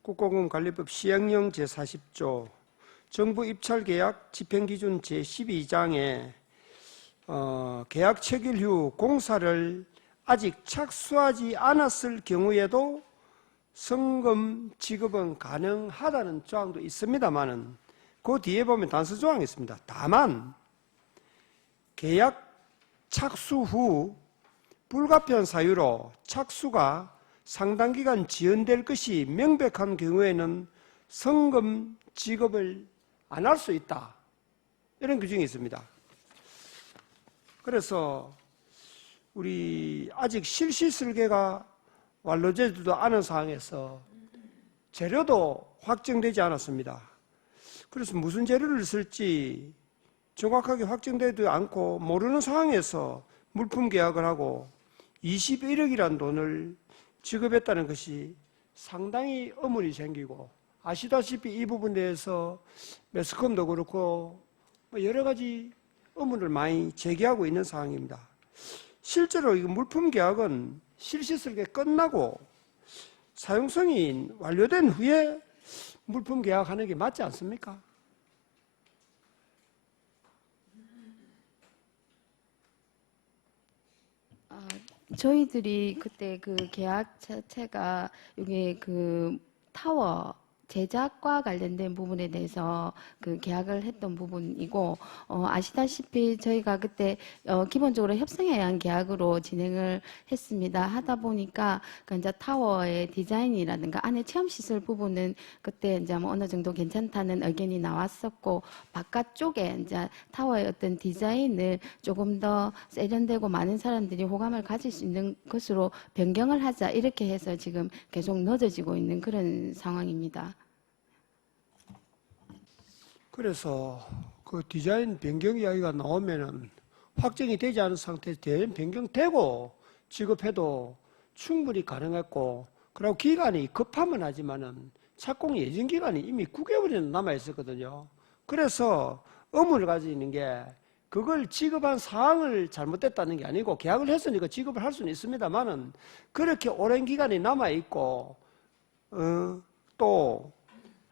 국고금 관리법 시행령 제40조, 정부 입찰 계약 집행기준 제12장에 계약 체결 후 공사를 아직 착수하지 않았을 경우에도 성금 지급은 가능하다는 조항도 있습니다만은 그 뒤에 보면 단서 조항이 있습니다. 다만 계약 착수 후 불가피한 사유로 착수가 상당 기간 지연될 것이 명백한 경우에는 성금 지급을 안 할 수 있다. 이런 규정이 있습니다. 그래서 우리 아직 실시 설계가 완료되지도 않은 상황에서 재료도 확정되지 않았습니다. 그래서 무슨 재료를 쓸지 정확하게 확정되지도 않고 모르는 상황에서 물품 계약을 하고 21억이라는 돈을 지급했다는 것이 상당히 의문이 생기고, 아시다시피 이 부분에 대해서 매스컴도 그렇고 여러 가지 의문을 많이 제기하고 있는 상황입니다. 실제로 이 물품 계약은 실시 설계 끝나고 사용성이 완료된 후에 물품 계약하는 게 맞지 않습니까? 저희들이 그때 그 계약 자체가 이게 그 타워 제작과 관련된 부분에 대해서 그 계약을 했던 부분이고, 아시다시피 저희가 그때 기본적으로 협상에 의한 계약으로 진행을 했습니다. 하다 보니까 그 이제 타워의 디자인이라든가 안에 체험 시설 부분은 그때 이제 뭐 어느 정도 괜찮다는 의견이 나왔었고, 바깥쪽에 이제 타워의 어떤 디자인을 조금 더 세련되고 많은 사람들이 호감을 가질 수 있는 것으로 변경을 하자, 이렇게 해서 지금 계속 늦어지고 있는 그런 상황입니다. 그래서 그 디자인 변경 이야기가 나오면은 확정이 되지 않은 상태에서 디자인 변경되고 지급해도 충분히 가능했고, 그리고 기간이 급하면 하지만은 착공 예정 기간이 이미 9개월이나 남아 있었거든요. 그래서 의문을 가지고 있는 게, 그걸 지급한 사항을 잘못됐다는 게 아니고 계약을 했으니까 지급을 할 수는 있습니다만은 그렇게 오랜 기간이 남아 있고 또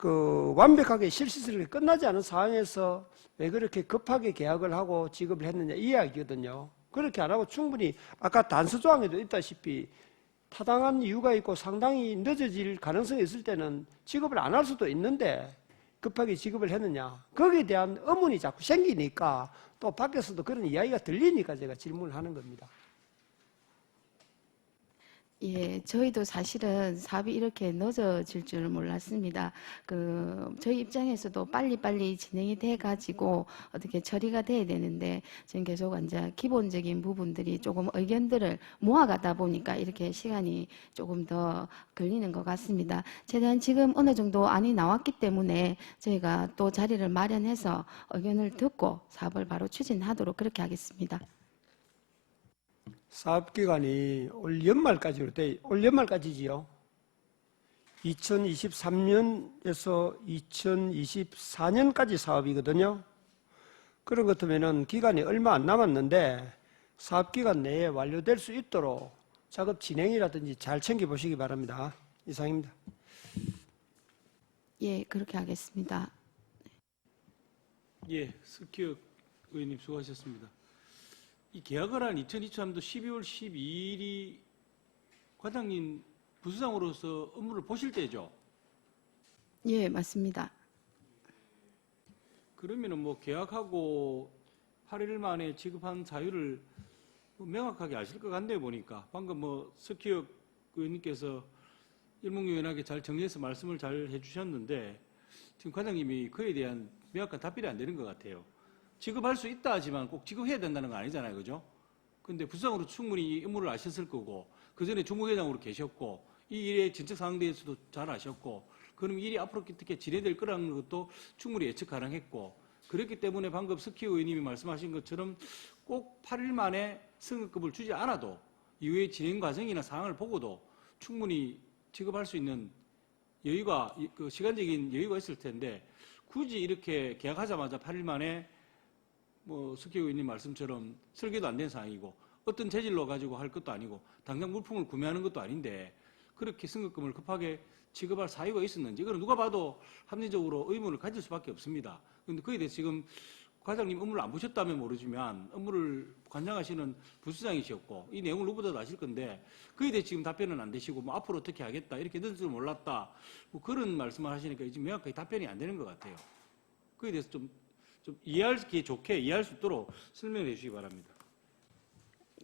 그 완벽하게 실시설이 끝나지 않은 상황에서 왜 그렇게 급하게 계약을 하고 지급을 했느냐, 이 이야기거든요. 그렇게 안 하고 충분히 아까 단서 조항에도 있다시피 타당한 이유가 있고 상당히 늦어질 가능성이 있을 때는 지급을 안 할 수도 있는데 급하게 지급을 했느냐, 거기에 대한 의문이 자꾸 생기니까 또 밖에서도 그런 이야기가 들리니까 제가 질문을 하는 겁니다. 예, 저희도 사실은 사업이 이렇게 늦어질 줄은 몰랐습니다. 저희 입장에서도 빨리빨리 진행이 돼가지고 어떻게 처리가 돼야 되는데, 지금 계속 이제 기본적인 부분들이 조금 의견들을 모아가다 보니까 이렇게 시간이 조금 더 걸리는 것 같습니다. 최대한 지금 어느 정도 안이 나왔기 때문에 저희가 또 자리를 마련해서 의견을 듣고 사업을 바로 추진하도록 그렇게 하겠습니다. 사업 기간이 올 연말까지지요. 2023년에서 2024년까지 사업이거든요. 그런 것 같으면은 기간이 얼마 안 남았는데 사업 기간 내에 완료될 수 있도록 작업 진행이라든지 잘 챙겨보시기 바랍니다. 이상입니다. 예, 그렇게 하겠습니다. 예, 석기혁 의원님 수고하셨습니다. 이 계약을 한 2023년도 12월 12일이 과장님 부수장으로서 업무를 보실 때죠? 예, 맞습니다. 그러면은 뭐 계약하고 8일 만에 지급한 사유를 명확하게 아실 것 같네요, 보니까. 방금 뭐 석기혁 의원님께서 일목요연하게 잘 정리해서 말씀을 잘 해주셨는데 지금 과장님이 그에 대한 명확한 답변이 안 되는 것 같아요. 지급할 수 있다 하지만 꼭 지급해야 된다는 건 아니잖아요. 그죠? 근데 부상으로 충분히 이 업무를 아셨을 거고, 그 전에 주무회장으로 계셨고, 이 일의 진척 상황에 대해서도 잘 아셨고, 그럼 일이 앞으로 어떻게 진행될 거라는 것도 충분히 예측 가능했고, 그렇기 때문에 방금 석희 의원님이 말씀하신 것처럼 꼭 8일 만에 승급을 주지 않아도 이후의 진행 과정이나 상황을 보고도 충분히 지급할 수 있는 여유가, 그 시간적인 여유가 있을 텐데, 굳이 이렇게 계약하자마자 8일 만에 뭐 석희 의원님 말씀처럼 설계도 안 된 상황이고 어떤 재질로 가지고 할 것도 아니고 당장 물품을 구매하는 것도 아닌데 그렇게 승급금을 급하게 지급할 사유가 있었는지, 이거는 누가 봐도 합리적으로 의문을 가질 수밖에 없습니다. 그런데 그에 대해서 지금 과장님 업무를 안 보셨다면 모르지만 업무를 관장하시는 부수장이셨고 이 내용을 누구보다도 아실 건데 그에 대해 지금 답변은 안 되시고 뭐 앞으로 어떻게 하겠다 이렇게 될 줄 몰랐다 뭐 그런 말씀을 하시니까 지금 명확하게 답변이 안 되는 것 같아요. 그에 대해서 좀 이해하기 좋게 이해할 수 있도록 설명해 주시기 바랍니다.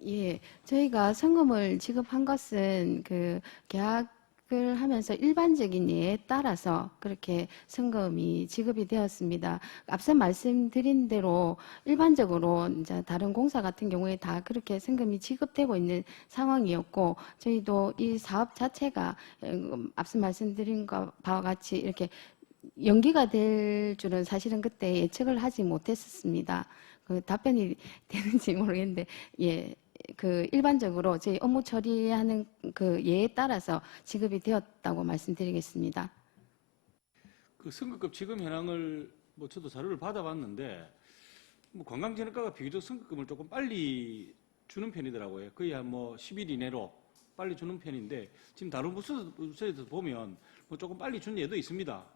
예, 저희가 성금을 지급한 것은 그 계약을 하면서 일반적인 예에 따라서 그렇게 성금이 지급이 되었습니다. 앞서 말씀드린 대로 일반적으로 이제 다른 공사 같은 경우에 다 그렇게 성금이 지급되고 있는 상황이었고, 저희도 이 사업 자체가 앞서 말씀드린 바와 같이 이렇게 연기가 될 줄은 사실은 그때 예측을 하지 못했었습니다. 그 답변이 되는지 모르겠는데, 예, 그 일반적으로 저희 업무 처리하는 그 예에 따라서 지급이 되었다고 말씀드리겠습니다. 그 승급금 지급 현황을 뭐 저도 자료를 받아봤는데 뭐 관광진흥과가 비교적 승급금을 조금 빨리 주는 편이더라고요. 거의 한 뭐 10일 이내로 빨리 주는 편인데 지금 다른 부서에서 보면 뭐 조금 빨리 준 예도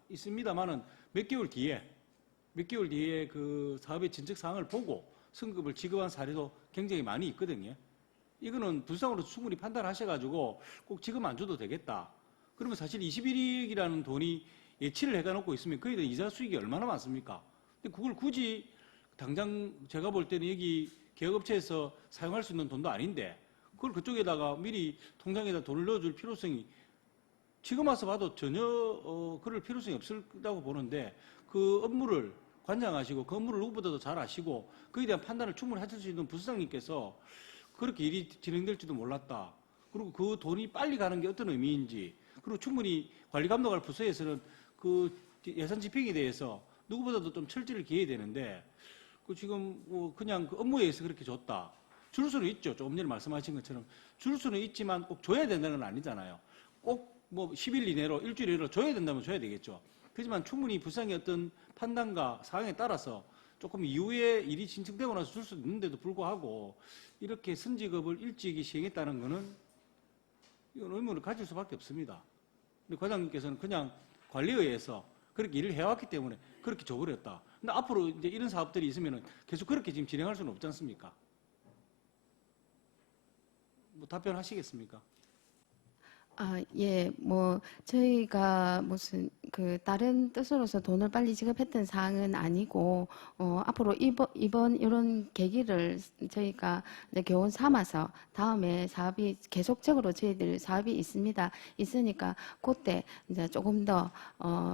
있습니다만은 몇 개월 뒤에 그 사업의 진척 사항을 보고 승급을 지급한 사례도 굉장히 많이 있거든요. 이거는 부수장으로 충분히 판단하셔가지고 꼭 지급 안 줘도 되겠다. 그러면 사실 21억이라는 돈이 예치를 해가놓고 있으면 그에 대한 이자 수익이 얼마나 많습니까? 근데 그걸 굳이 당장 제가 볼 때는 여기 계약업체에서 사용할 수 있는 돈도 아닌데 그걸 그쪽에다가 미리 통장에다 돈을 넣어줄 필요성이 지금 와서 봐도 전혀 그럴 필요성이 없다고 보는데 그 업무를 관장하시고 그 업무를 누구보다도 잘 아시고 그에 대한 판단을 충분히 하실 수 있는 부수장님께서 그렇게 일이 진행될지도 몰랐다. 그리고 그 돈이 빨리 가는 게 어떤 의미인지 그리고 충분히 관리 감독할 부서에서는 그 예산 집행에 대해서 누구보다도 좀 철저를 기해야 되는데 그 지금 뭐 그냥 그 업무에 의해서 그렇게 줬다. 줄 수는 있죠. 조금 전에 말씀하신 것처럼 줄 수는 있지만 꼭 줘야 된다는 건 아니잖아요. 꼭 뭐 10일 이내로 일주일 이내로 줘야 된다면 줘야 되겠죠. 그렇지만 충분히 부상의 어떤 판단과 사항에 따라서 조금 이후에 일이 진척되고 나서 줄 수 있는데도 불구하고 이렇게 선지급을 일찍이 시행했다는 것은 이건 의문을 가질 수밖에 없습니다. 근데 과장님께서는 그냥 관리에 의해서 그렇게 일을 해왔기 때문에 그렇게 줘버렸다. 근데 앞으로 이제 이런 사업들이 있으면 계속 그렇게 지금 진행할 수는 없지 않습니까? 뭐 답변하시겠습니까? 예, 뭐 저희가 무슨 그 다른 뜻으로서 돈을 빨리 지급했던 사항은 아니고 앞으로 이번 이런 계기를 저희가 이제 교훈 삼아서 다음에 사업이 계속적으로 저희들 사업이 있으니까 그때 이제 조금 더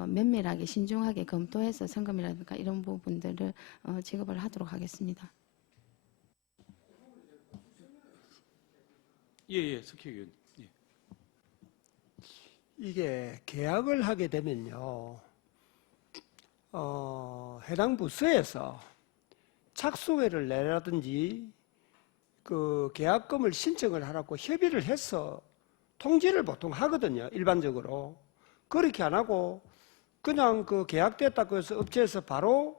면밀하게 신중하게 검토해서 성금이라든가 이런 부분들을 지급을 하도록 하겠습니다. 예, 석희 의원. 예. 이게 계약을 하게 되면요, 해당 부서에서 착수회를 내라든지 그 계약금을 신청을 하라고 협의를 해서 통지를 보통 하거든요, 일반적으로. 그렇게 안 하고 그냥 그 계약됐다고 해서 업체에서 바로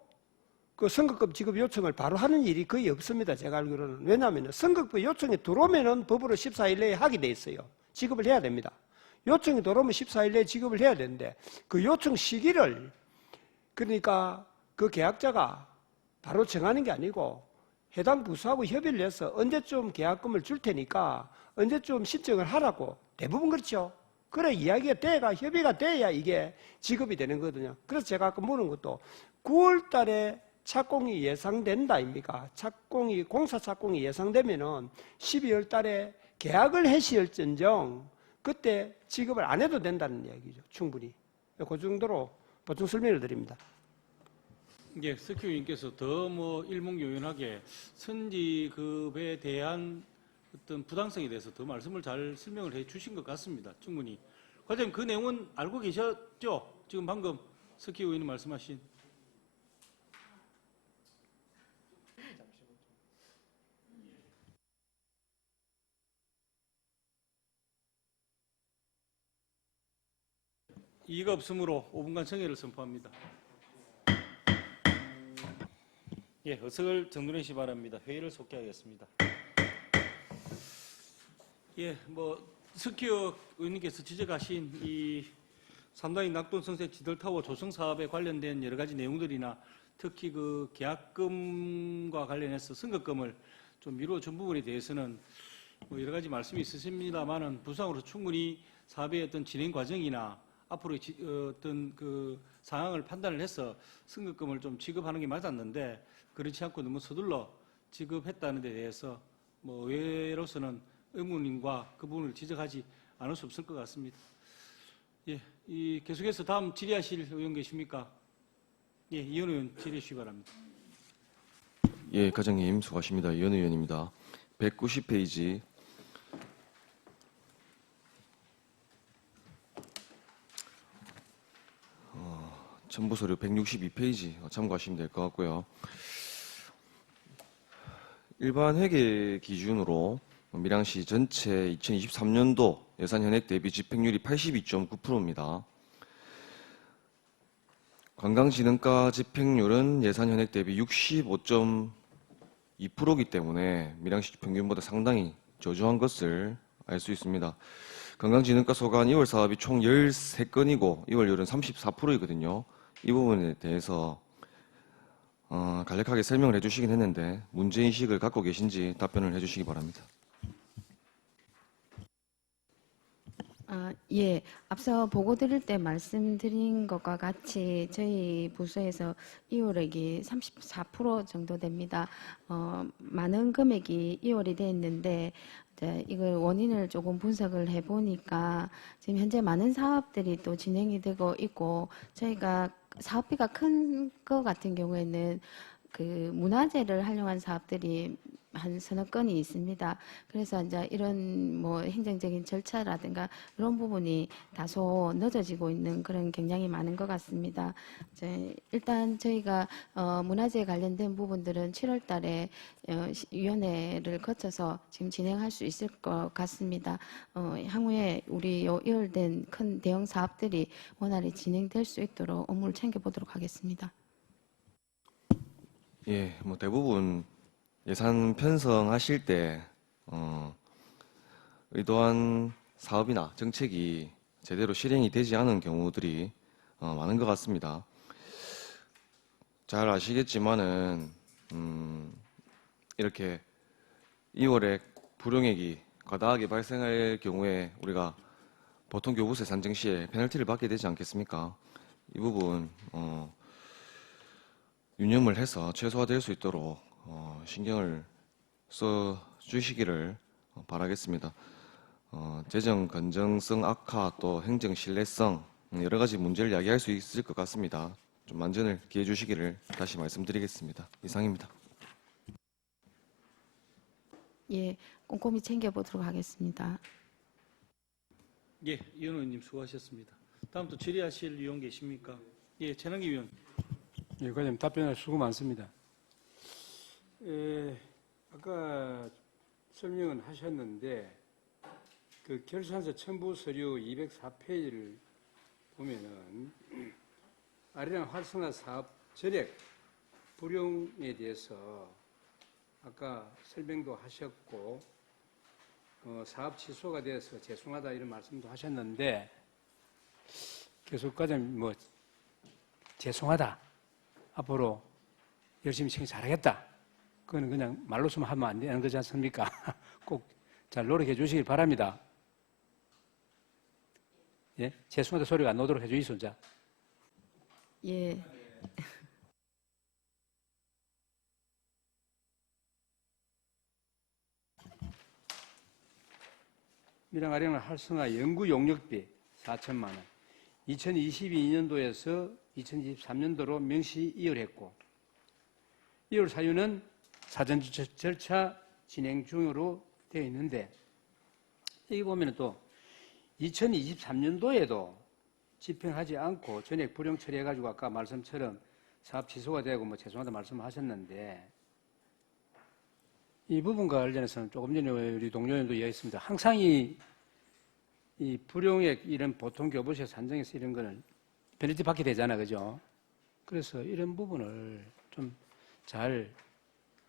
그 선급금 지급 요청을 바로 하는 일이 거의 없습니다, 제가 알기로는. 왜냐하면 선급금 요청이 들어오면은 법으로 14일 내에 하게 돼 있어요. 지급을 해야 됩니다. 요청이 들어오면 14일 내에 지급을 해야 되는데 그 요청 시기를 그러니까 그 계약자가 바로 정하는 게 아니고 해당 부서하고 협의를 해서 언제쯤 계약금을 줄 테니까 언제쯤 신청을 하라고 대부분 그렇죠. 그래 이야기가 돼야 협의가 돼야 이게 지급이 되는 거거든요. 그래서 제가 아까 물은 것도 9월 달에 착공이 예상된다 아닙니까? 공사 착공이 예상되면은 12월 달에 계약을 해시할전정 그때 지급을 안 해도 된다는 얘기죠. 충분히. 그 정도로 보충 설명을 드립니다. 예, 석희위원께서 더 뭐 일목요연하게 선지급에 대한 어떤 부당성에 대해서 더 말씀을 잘 설명을 해 주신 것 같습니다. 충분히. 과장님 그 내용은 알고 계셨죠? 지금 방금 석희 의원이 말씀하신. 이의가 없으므로 5분간 정회를 선포합니다. 예, 어석을 정돈해 바랍니다. 회의를 속개하겠습니다. 예, 뭐 석희어 의원님께서 지적하신 이 삼다인 낙동성세 지들타워 조성 사업에 관련된 여러 가지 내용들이나 특히 그 계약금과 관련해서 선급금을 좀 미루어 준 부분에 대해서는 뭐 여러 가지 말씀이 있으십니다만은 부상으로 충분히 사업의 어떤 진행 과정이나 앞으로 어떤 그 상황을 판단을 해서 선급금을 좀 지급하는 게 맞았는데 그렇지 않고 너무 서둘러 지급했다는 데 대해서 뭐 의회로서는 의무님과 그 부분을 지적하지 않을 수 없을 것 같습니다. 예, 이 계속해서 다음 질의하실 의원 계십니까? 예, 이현 의원 질의해 주시기 바랍니다. 예, 과장님 수고하십니다. 이현 의원입니다. 190페이지 첨부 서류 162페이지 참고하시면 될 것 같고요. 일반 회계 기준으로 밀양시 전체 2023년도 예산 현액 대비 집행률이 82.9%입니다. 관광진흥가 집행률은 예산 현액 대비 65.2%이기 때문에 밀양시 평균보다 상당히 저조한 것을 알 수 있습니다. 관광진흥가 소관 2월 사업이 총 13건이고 2월율은 34%이거든요. 이 부분에 대해서 간략하게 설명을 해주시긴 했는데 문제인식을 갖고 계신지 답변을 해주시기 바랍니다. 예, 앞서 보고 드릴 때 말씀드린 것과 같이 저희 부서에서 2월액이 34% 정도 됩니다. 많은 금액이 2월이 돼 있는데 이걸 원인을 조금 분석을 해보니까 지금 현재 많은 사업들이 또 진행이 되고 있고 저희가 사업비가 큰 거 같은 경우에는 그 문화재를 활용한 사업들이 한 서너 건이 있습니다. 그래서 이제 이런 뭐 행정적인 절차라든가 이런 부분이 다소 늦어지고 있는 그런 경향이 많은 것 같습니다. 이제 일단 저희가 문화재에 관련된 부분들은 7월 달에 위원회를 거쳐서 지금 진행할 수 있을 것 같습니다. 향후에 우리 요 2월된 큰 대형 사업들이 원활히 진행될 수 있도록 업무를 챙겨보도록 하겠습니다. 예, 뭐 대부분 예산 편성하실 때 의도한 사업이나 정책이 제대로 실행이 되지 않은 경우들이 많은 것 같습니다. 잘 아시겠지만은 이렇게 2월에 불용액이 과다하게 발생할 경우에 우리가 보통 교부세 산정 시에 페널티를 받게 되지 않겠습니까? 이 부분 유념을 해서 최소화될 수 있도록 신경을 써 주시기를 바라겠습니다. 재정 건전성 악화 또 행정 신뢰성 여러 가지 문제를 야기할 수 있을 것 같습니다. 좀 만전을 기해 주시기를 다시 말씀드리겠습니다. 이상입니다. 예, 꼼꼼히 챙겨보도록 하겠습니다. 예, 이현 의원님 수고하셨습니다. 다음 또 질의하실 의원 계십니까? 예, 최남기 의원. 예, 과장님 답변할 수고 많습니다. 아까 설명은 하셨는데 그 결산서 첨부 서류 204페이지를 보면은 아리랑 활성화 사업 절액 불용에 대해서 아까 설명도 하셨고 사업 취소가 돼서 죄송하다 이런 말씀도 하셨는데 계속 과장님 뭐 죄송하다 앞으로 열심히 챙겨 잘하겠다. 그거는 그냥 말로서만 하면 안 되는 거지 않습니까? 꼭 잘 노력해 주시길 바랍니다. 예? 죄송하다 소리가 안 나오도록 해 주시죠. 자. 예. 밀양 아리랑 활성화 연구 용역비 4천만 원. 2022년도에서 2023년도로 명시 이율했고, 이율 사유는 사전 절차 진행 중으로 되어 있는데, 여기 보면 또 2023년도에도 집행하지 않고 전액 불용 처리해가지고 아까 말씀처럼 사업 취소가 되고 뭐 죄송하다 말씀하셨는데, 이 부분과 관련해서는 조금 전에 우리 동료님도 이야기했습니다. 항상 이 불용액 이런 보통 교부세 산정에서 이런 거는 페널티 받게 되잖아, 그죠? 그래서 이런 부분을 좀 잘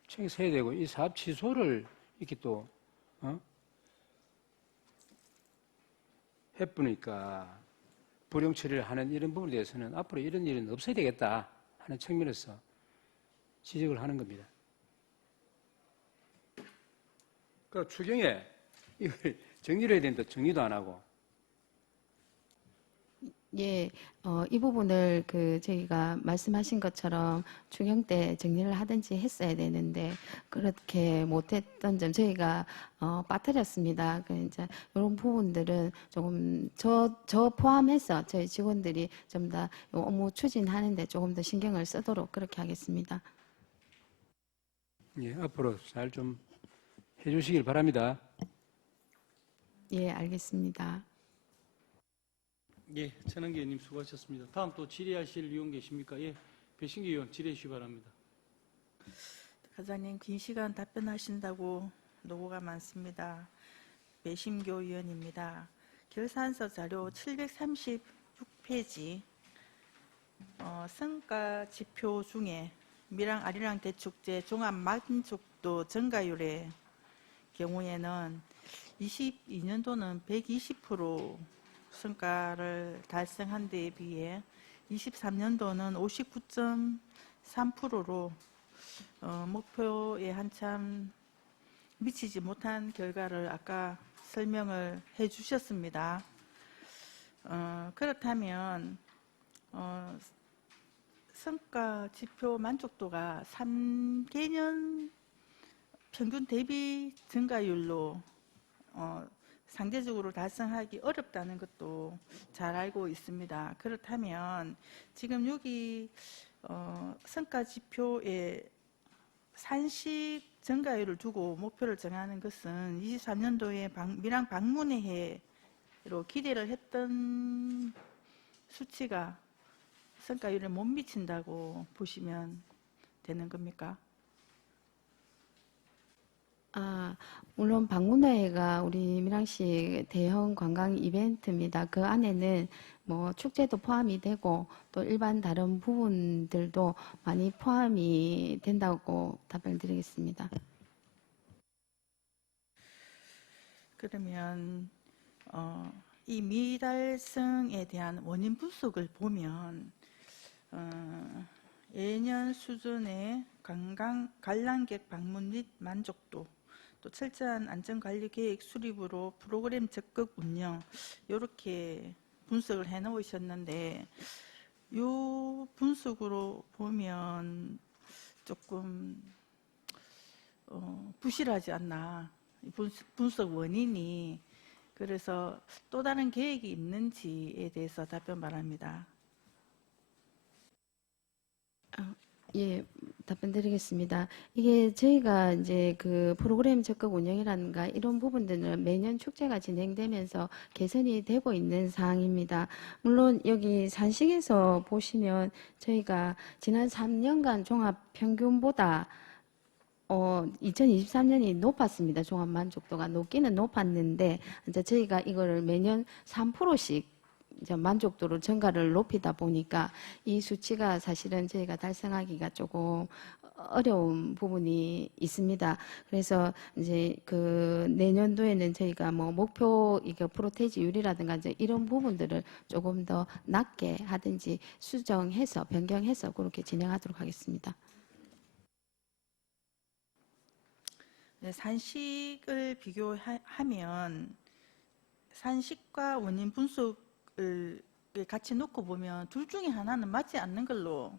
챙겨서 해야 되고, 이 사업 취소를 이렇게 또 해보니까 불용 처리를 하는 이런 부분에 대해서는 앞으로 이런 일은 없어야 되겠다 하는 측면에서 지적을 하는 겁니다. 그러니까 추경에 이걸 정리를 해야 되는데 정리도 안 하고. 예, 이 부분을 저희가 말씀하신 것처럼 추경 때 정리를 하든지 했어야 되는데 그렇게 못했던 점 저희가 빠뜨렸습니다. 이제 이런 부분들은 조금 저 포함해서 저희 직원들이 좀 더 업무 추진하는데 조금 더 신경을 쓰도록 그렇게 하겠습니다. 예, 앞으로 잘 좀 해주시길 바랍니다. 예, 알겠습니다. 예, 천한기 의원님 수고하셨습니다. 다음 또 질의하실 의원 계십니까? 예, 배신기 의원 질의해 주시기 바랍니다. 과장님 긴 시간 답변하신다고 노고가 많습니다. 배심교 의원입니다. 결산서 자료 736페이지 성과 지표 중에 밀양 아리랑 대축제 종합 만족도 증가율의 경우에는 22년도는 120% 성과를 달성한 데에 비해 23년도는 59.3%로 목표에 한참 미치지 못한 결과를 아까 설명을 해 주셨습니다. 그렇다면 성과 지표 만족도가 3개년 평균 대비 증가율로 상대적으로 달성하기 어렵다는 것도 잘 알고 있습니다. 그렇다면 지금 여기 성과 지표에 산식 증가율을 두고 목표를 정하는 것은 23년도에 밀양 방문회 해로 기대를 했던 수치가 성과율에 못 미친다고 보시면 되는 겁니까? 물론 방문회가 우리 밀양시 대형 관광 이벤트입니다. 그 안에는 뭐 축제도 포함이 되고 또 일반 다른 부분들도 많이 포함이 된다고 답변드리겠습니다. 그러면 이 미달성에 대한 원인 분석을 보면 예년 수준의 관람객 방문 및 만족도, 또 철저한 안전관리 계획 수립으로 프로그램 적극 운영 이렇게 분석을 해 놓으셨는데 이 분석으로 보면 조금 부실하지 않나, 분석 원인이. 그래서 또 다른 계획이 있는지에 대해서 답변 바랍니다. 예, 답변드리겠습니다. 이게 저희가 이제 그 프로그램 적극 운영이라든가 이런 부분들은 매년 축제가 진행되면서 개선이 되고 있는 사항입니다. 물론 여기 산식에서 보시면 저희가 지난 3년간 종합 평균보다 2023년이 높았습니다. 종합 만족도가 높기는 높았는데 이제 저희가 이거를 매년 3%씩 이제 만족도로 증가를 높이다 보니까 이 수치가 사실은 저희가 달성하기가 조금 어려운 부분이 있습니다. 그래서 이제 그 내년도에는 저희가 뭐 목표 이게 프로테이지율이라든가 이제 이런 부분들을 조금 더 낮게 하든지 수정해서 변경해서 그렇게 진행하도록 하겠습니다. 네, 산식을 비교하면 산식과 원인 분석을 같이 놓고 보면 둘 중에 하나는 맞지 않는 걸로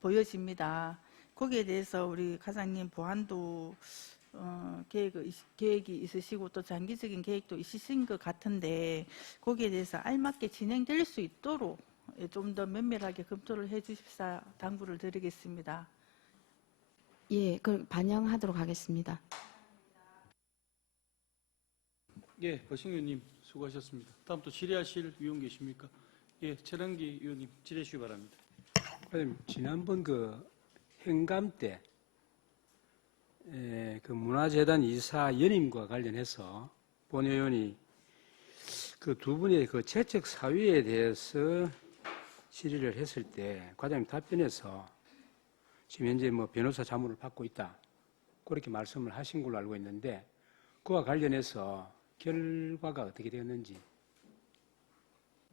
보여집니다. 거기에 대해서 우리 과장님 보완도 계획이 있으시고 또 장기적인 계획도 있으신 것 같은데 거기에 대해서 알맞게 진행될 수 있도록 좀 더 면밀하게 검토를 해주십사 당부를 드리겠습니다. 예, 그걸 반영하도록 하겠습니다. 예, 버싱 의원님 수고하셨습니다. 다음 또 질의하실 위원 계십니까? 예, 최랑기 의원님 질의해 주시기 바랍니다. 과장님, 지난번 그 행감 때 그 문화재단 이사 연임과 관련해서 본 의원이 그 두 분의 그 재책 사유에 대해서 질의를 했을 때 과장님 답변에서 지금 현재 뭐 변호사 자문을 받고 있다 그렇게 말씀을 하신 걸로 알고 있는데 그와 관련해서 결과가 어떻게 되었는지.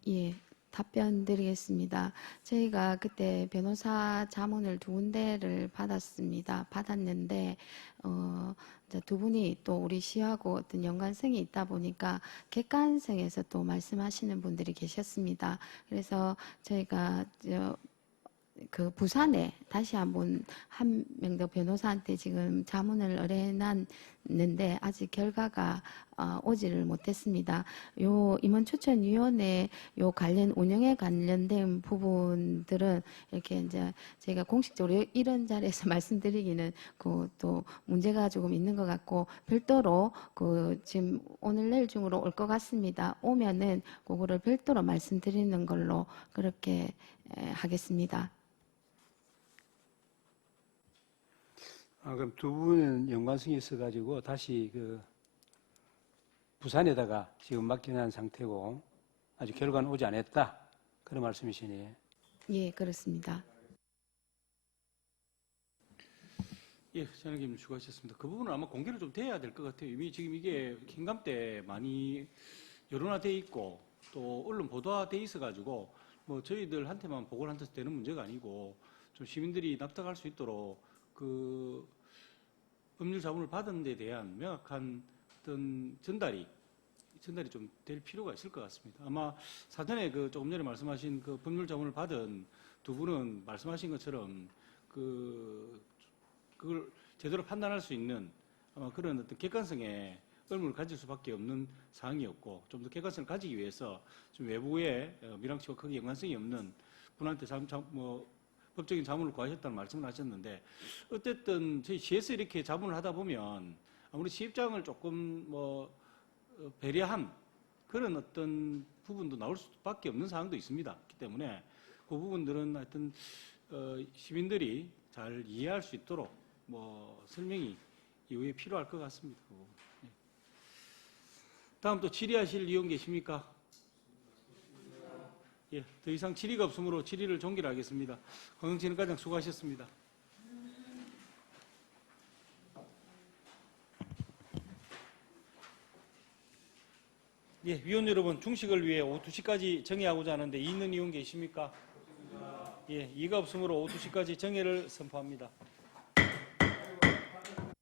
예, 답변 드리겠습니다. 저희가 그때 변호사 자문을 2군데를 받았는데, 이제 두 분이 또 우리 시하고 어떤 연관성이 있다 보니까 객관성에서 또 말씀하시는 분들이 계셨습니다. 그래서 저희가 그 부산에 다시 한번 한 명 더 변호사한테 지금 자문을 의뢰해놨는데 아직 결과가 오지를 못했습니다. 요 임원추천위원회 요 관련 운영에 관련된 부분들은 이렇게 이제 저희가 공식적으로 이런 자리에서 말씀드리기는 그 또 문제가 조금 있는 것 같고 별도로 그 지금 오늘 내일 중으로 올 것 같습니다. 오면은 그거를 별도로 말씀드리는 걸로 그렇게 하겠습니다. 그럼 두 분은 연관성이 있어가지고 다시 그 부산에다가 지금 맡겨놓은 상태고 아직 결과는 오지 않았다. 그런 말씀이시네요. 예, 그렇습니다. 예, 장관님 수고하셨습니다. 그 부분은 아마 공개를 좀 돼야 될 것 같아요. 이미 지금 이게 행감 때 많이 여론화돼 있고 또 언론 보도화돼 있어가지고 뭐 저희들한테만 보고를 한테서 되는 문제가 아니고 좀 시민들이 납득할 수 있도록 그 법률 자문을 받은 데 대한 명확한 어떤 전달이 좀 될 필요가 있을 것 같습니다. 아마 사전에 그 조금 전에 말씀하신 그 법률 자문을 받은 두 분은 말씀하신 것처럼 그걸 제대로 판단할 수 있는 아마 그런 어떤 객관성에 의문을 가질 수밖에 없는 사항이었고 좀 더 객관성을 가지기 위해서 좀 외부의 밀항치와 크게 연관성이 없는 분한테 법적인 자문을 구하셨다는 말씀을 하셨는데 어쨌든 저희 시에서 이렇게 자문을 하다 보면 아무리 시 입장을 조금 배려한 그런 어떤 부분도 나올 수밖에 없는 상황도 있습니다. 그렇기 때문에 그 부분들은 하여튼 시민들이 잘 이해할 수 있도록 설명이 이후에 필요할 것 같습니다. 그 부분. 예. 다음 또 질의하실 의원 계십니까? 예, 더 이상 질의가 없으므로 질의를 종결하겠습니다. 관광진흥과장 수고하셨습니다. 예, 위원 여러분 중식을 위해 오후 2시까지 정회하고자 하는데 있는 의원 계십니까? 예, 이가 없으므로 오후 2시까지 정회를 선포합니다.